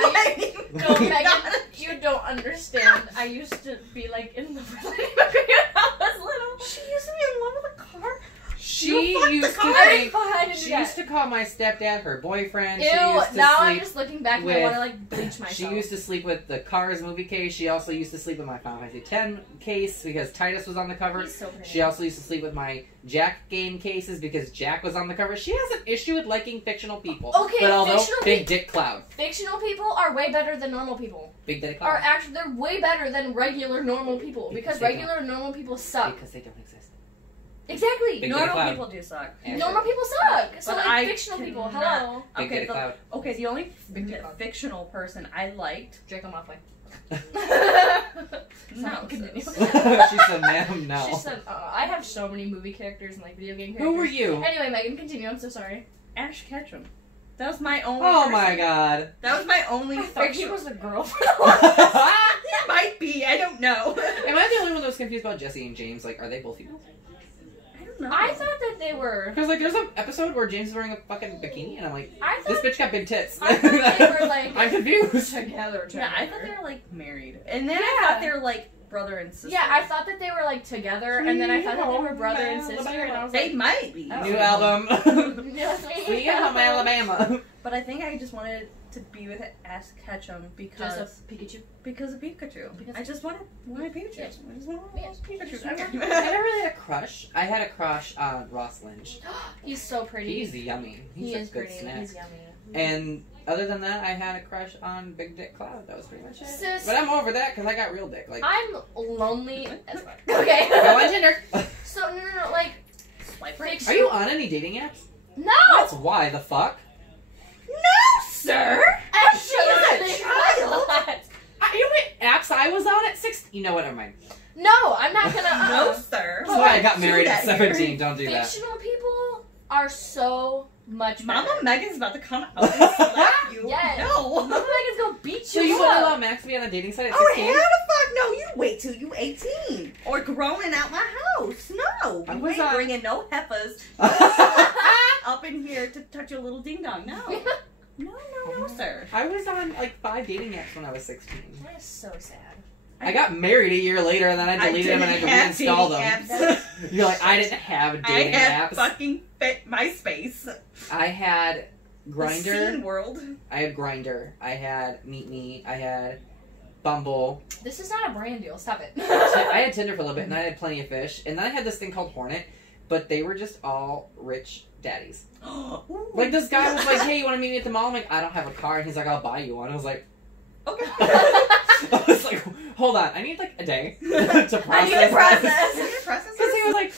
no, Megan, Not you don't understand. I used to be like in love with Lady McQueen when I was little. She used to be in love with a car. She fucked the used to car. think, I didn't she get used to call my stepdad her boyfriend. Ew, She used to now I'm sleep. just looking back and I with- want to like bleach myself. She used to sleep with the Cars movie case. She also used to sleep with my Final Fantasy X case because Titus was on the cover. He's so pretty. She also used to sleep with my Jack game cases because Jack was on the cover. She has an issue with liking fictional people. Okay, but although fictional Big Dick Cloud, Fictional people are way better than normal people. Big Dick Are Cloud, actually they're way better than regular normal people because Because they regular normal people suck. because they don't exist. Exactly. Big Normal Cloud. people do suck. And Normal people suck. So But like I fictional people, cannot- hello. Big Okay, Dick Cloud. Okay, the only Big dick cloud. fictional person I liked. Draco Malfoy. No, Continue. She said, "Ma'am, no." She said, I have so many movie characters and like video game characters. Who were you? Anyway, Megan, continue. I'm so sorry. Ash Ketchum. That was my only. Oh person. my god. That was my only I thought he fictional. was a girl. He might be. I don't know. Am I the only one that was confused about Jesse and James? Like, are they both females? I don't know. I thought that they were. Because, like, there's an episode where James is wearing a fucking bikini, and I'm like, I this thought, bitch got big tits. I thought they were like I'm confused. together. Yeah, I thought they were like married, and then I Yeah. thought they were like brother and sister. Yeah, I thought that they were like together, and then I thought that they were brother and sister, and I was they like, might be. Oh. New album. Sweet Home Alabama. But I think I just wanted to be with Ash Ketchum because Just a Pikachu. because of Pikachu. Because- I just wanted Pikachu. Yeah. I just wanted Yeah. Pikachu. I never really had a crush. I had a crush on Ross Lynch. He's so pretty. He's yummy. He's He a is good pretty. snack. He's yummy. And other than that, I had a crush on Big Dick Cloud. That was pretty much it. Sis, But I'm over that because I got real dick. Like, I'm lonely as fuck. Okay. go on Tinder. So no, like Swipe right. fiction. Are you on any dating apps? No. That's why the fuck. No, sir. Actually, She's a child. You know what apps I was on at 16? You know what? Never mind. No, I'm not gonna. No, sir. That's why I got Do married at that here. 17. Don't do that. Fictional people are so much better. Mama Megan's about to come out and slap you. Yes. No. Mama Megan's gonna beat you So you wouldn't up. allow Max to be on a dating site at Oh, 16? hell the fuck no. You wait till you 18. Or growing out my house. No. I You was ain't on- bringing no heifers up in here to touch your little ding dong. No. No, sir. I was on like 5 dating apps when I was 16. That is so sad. I got married a year later and then I deleted them and I had to reinstall them. You're like, I didn't have dating I had apps. fucking fit MySpace. I had The Grindr. scene world. I had Grindr. I had Meet Me. I had Bumble. This is not a brand deal. Stop it. I had Tinder for a little bit and I had Plenty of Fish. And then I had this thing called Hornet, but they were just all rich daddies. Like this guy was like, hey, you want to meet me at the mall? I'm like, I don't have a car. And he's like, I'll buy you one. I was like, Okay. I was like, hold on, I need like a day to process. I need to process. Because he was like,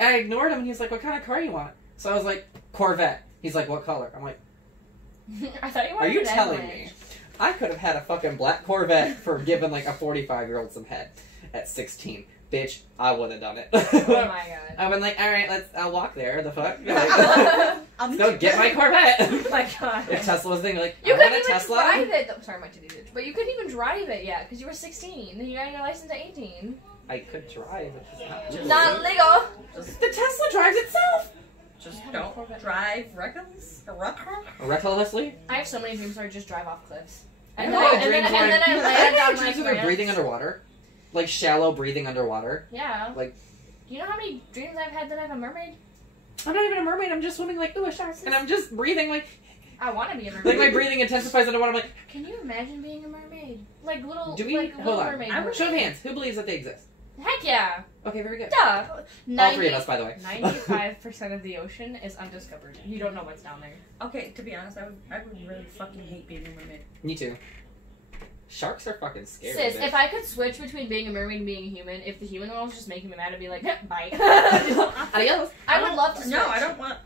I ignored him and he was like, what kind of car you want? So I was like, Corvette. He's like, what color? I'm like, I thought you are wanted you an telling Avalanche. me I could have had a fucking black Corvette for giving like a 45-year-old some head at 16? Bitch, I would have done it. Oh my god. I've been like, all right, I'll walk there. The fuck? You're like, I'm go get my Corvette. Oh my god. If Tesla was thinking like, You I couldn't want a even Tesla. drive it. Oh, sorry, my titty ditch. But you couldn't even drive it yet because you were 16. And you got your license at 18. I could drive. It's just not legal. Not legal. The Tesla drives itself. Just don't drive Recklessly. I have so many dreams where I just drive off cliffs. I And know then, I and then, dreams and then I where land I on dreams my where they're friends. breathing underwater, like shallow breathing underwater. Yeah. Like- Do you know how many dreams I've had that I'm a mermaid? I'm not even a mermaid. I'm just swimming like ooh a shark, and I'm just breathing like I want to be a mermaid. my breathing intensifies underwater. I'm like, Can you imagine being a mermaid? Like little, do we? like Hold little on. mermaid. Show of hands. Who believes that they exist? Heck yeah. Okay, very good. Duh. All 3 of us, by the way. 95% of the ocean is undiscovered. You don't know what's down there. Okay, to be honest, I would really fucking hate being a mermaid. Me too. Sharks are fucking scary. Sis, bitch. if I could switch between being a mermaid and being a human, if the human world was just making me mad, I'd be like, bye. Adios. I would love to switch. No, I don't want.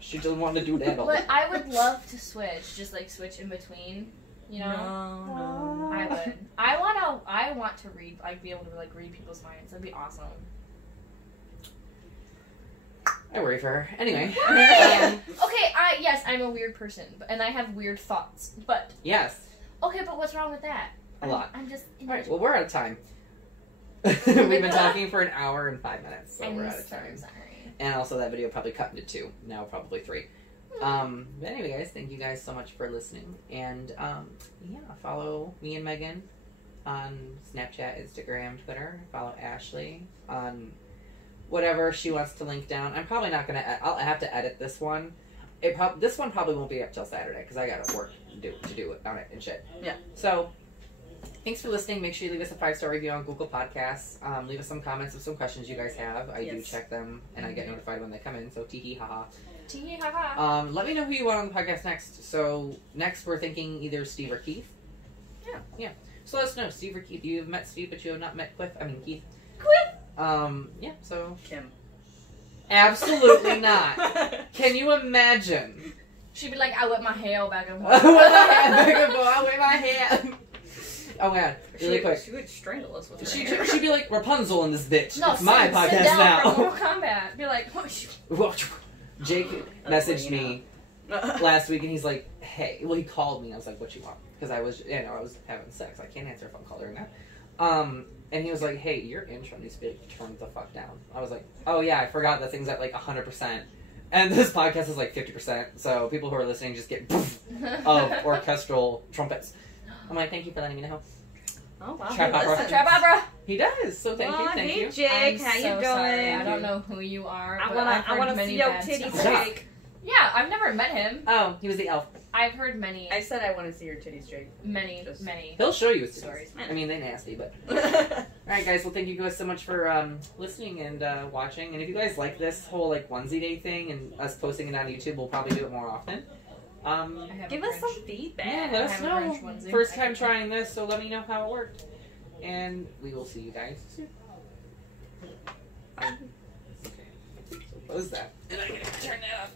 She doesn't want to do that. All But I would love to switch, just like switch in between. You know, No. I would. I want to read, like, be able to like read people's minds. That'd be awesome. I worry for her. Anyway. Okay, yes, I'm a weird person, and I have weird thoughts. But Yes. okay, but what's wrong with that? A lot. I'm just. All right. Well, we're out of time. We've been talking for an hour and 5 minutes, so I'm we're out of time. so sorry. And also that video probably cut into 2. Now probably 3. But anyway, guys, thank you guys so much for listening. And yeah, follow me and Megan on Snapchat, Instagram, Twitter. Follow Ashley on whatever she wants to link down. I'm probably not gonna. I'll have to edit this one. This one probably won't be up till Saturday because I gotta work to do it on it and shit. Yeah. So. Thanks for listening. Make sure you leave us a 5-star review on Google Podcasts. Leave us some comments of some questions you guys have. I do check them, and I get notified when they come in, so tee-hee, ha-ha. Tee ha. Let me know who you want on the podcast next. So, next we're thinking either Steve or Keith. Yeah. So let us know, Steve or Keith. You've met Steve, but you have not met Keith. Yeah, so... Kim. Absolutely not. Can you imagine? She'd be like, I whip my hair back and I forth. whip my hair. Oh my god, really quick. She would strangle us with her hair. She'd be like Rapunzel in this bitch. No, it's my sit podcast down now. From Mortal Kombat. Be like, Jake messaged me last week and he's like, hey, well, he called me. I was like, what you want? Because I was having sex. I can't answer a phone call during that. And he was like, hey, your intro needs to be turned the fuck down. I was like, oh yeah, I forgot that thing's at like 100%. And this podcast is like 50%, so people who are listening just get poof of orchestral trumpets. I'm like, thank you for letting me know. Oh wow. Trap opera. Trap opera. He does, so thank you, thank hey, you. Jake, how I'm you so doing? sorry. I don't know who you are. I but wanna, I've heard I wanna many see your bad titties, stuff. Jake. Yeah, I've never met him. Oh, he was the elf. I've heard many, I said I want to see your titties, Jake. many. He'll show you his Stories. stories. I mean, they're nasty, but... Alright guys, well thank you guys so much for listening and watching. And if you guys like this whole like onesie day thing and us posting it on YouTube, we'll probably do it more often. Give us some feedback. Yeah, let I us have a know. French onesie. First time trying this, so let me know how it worked. And we will see you guys soon. Okay. So close that. And I gotta turn that off.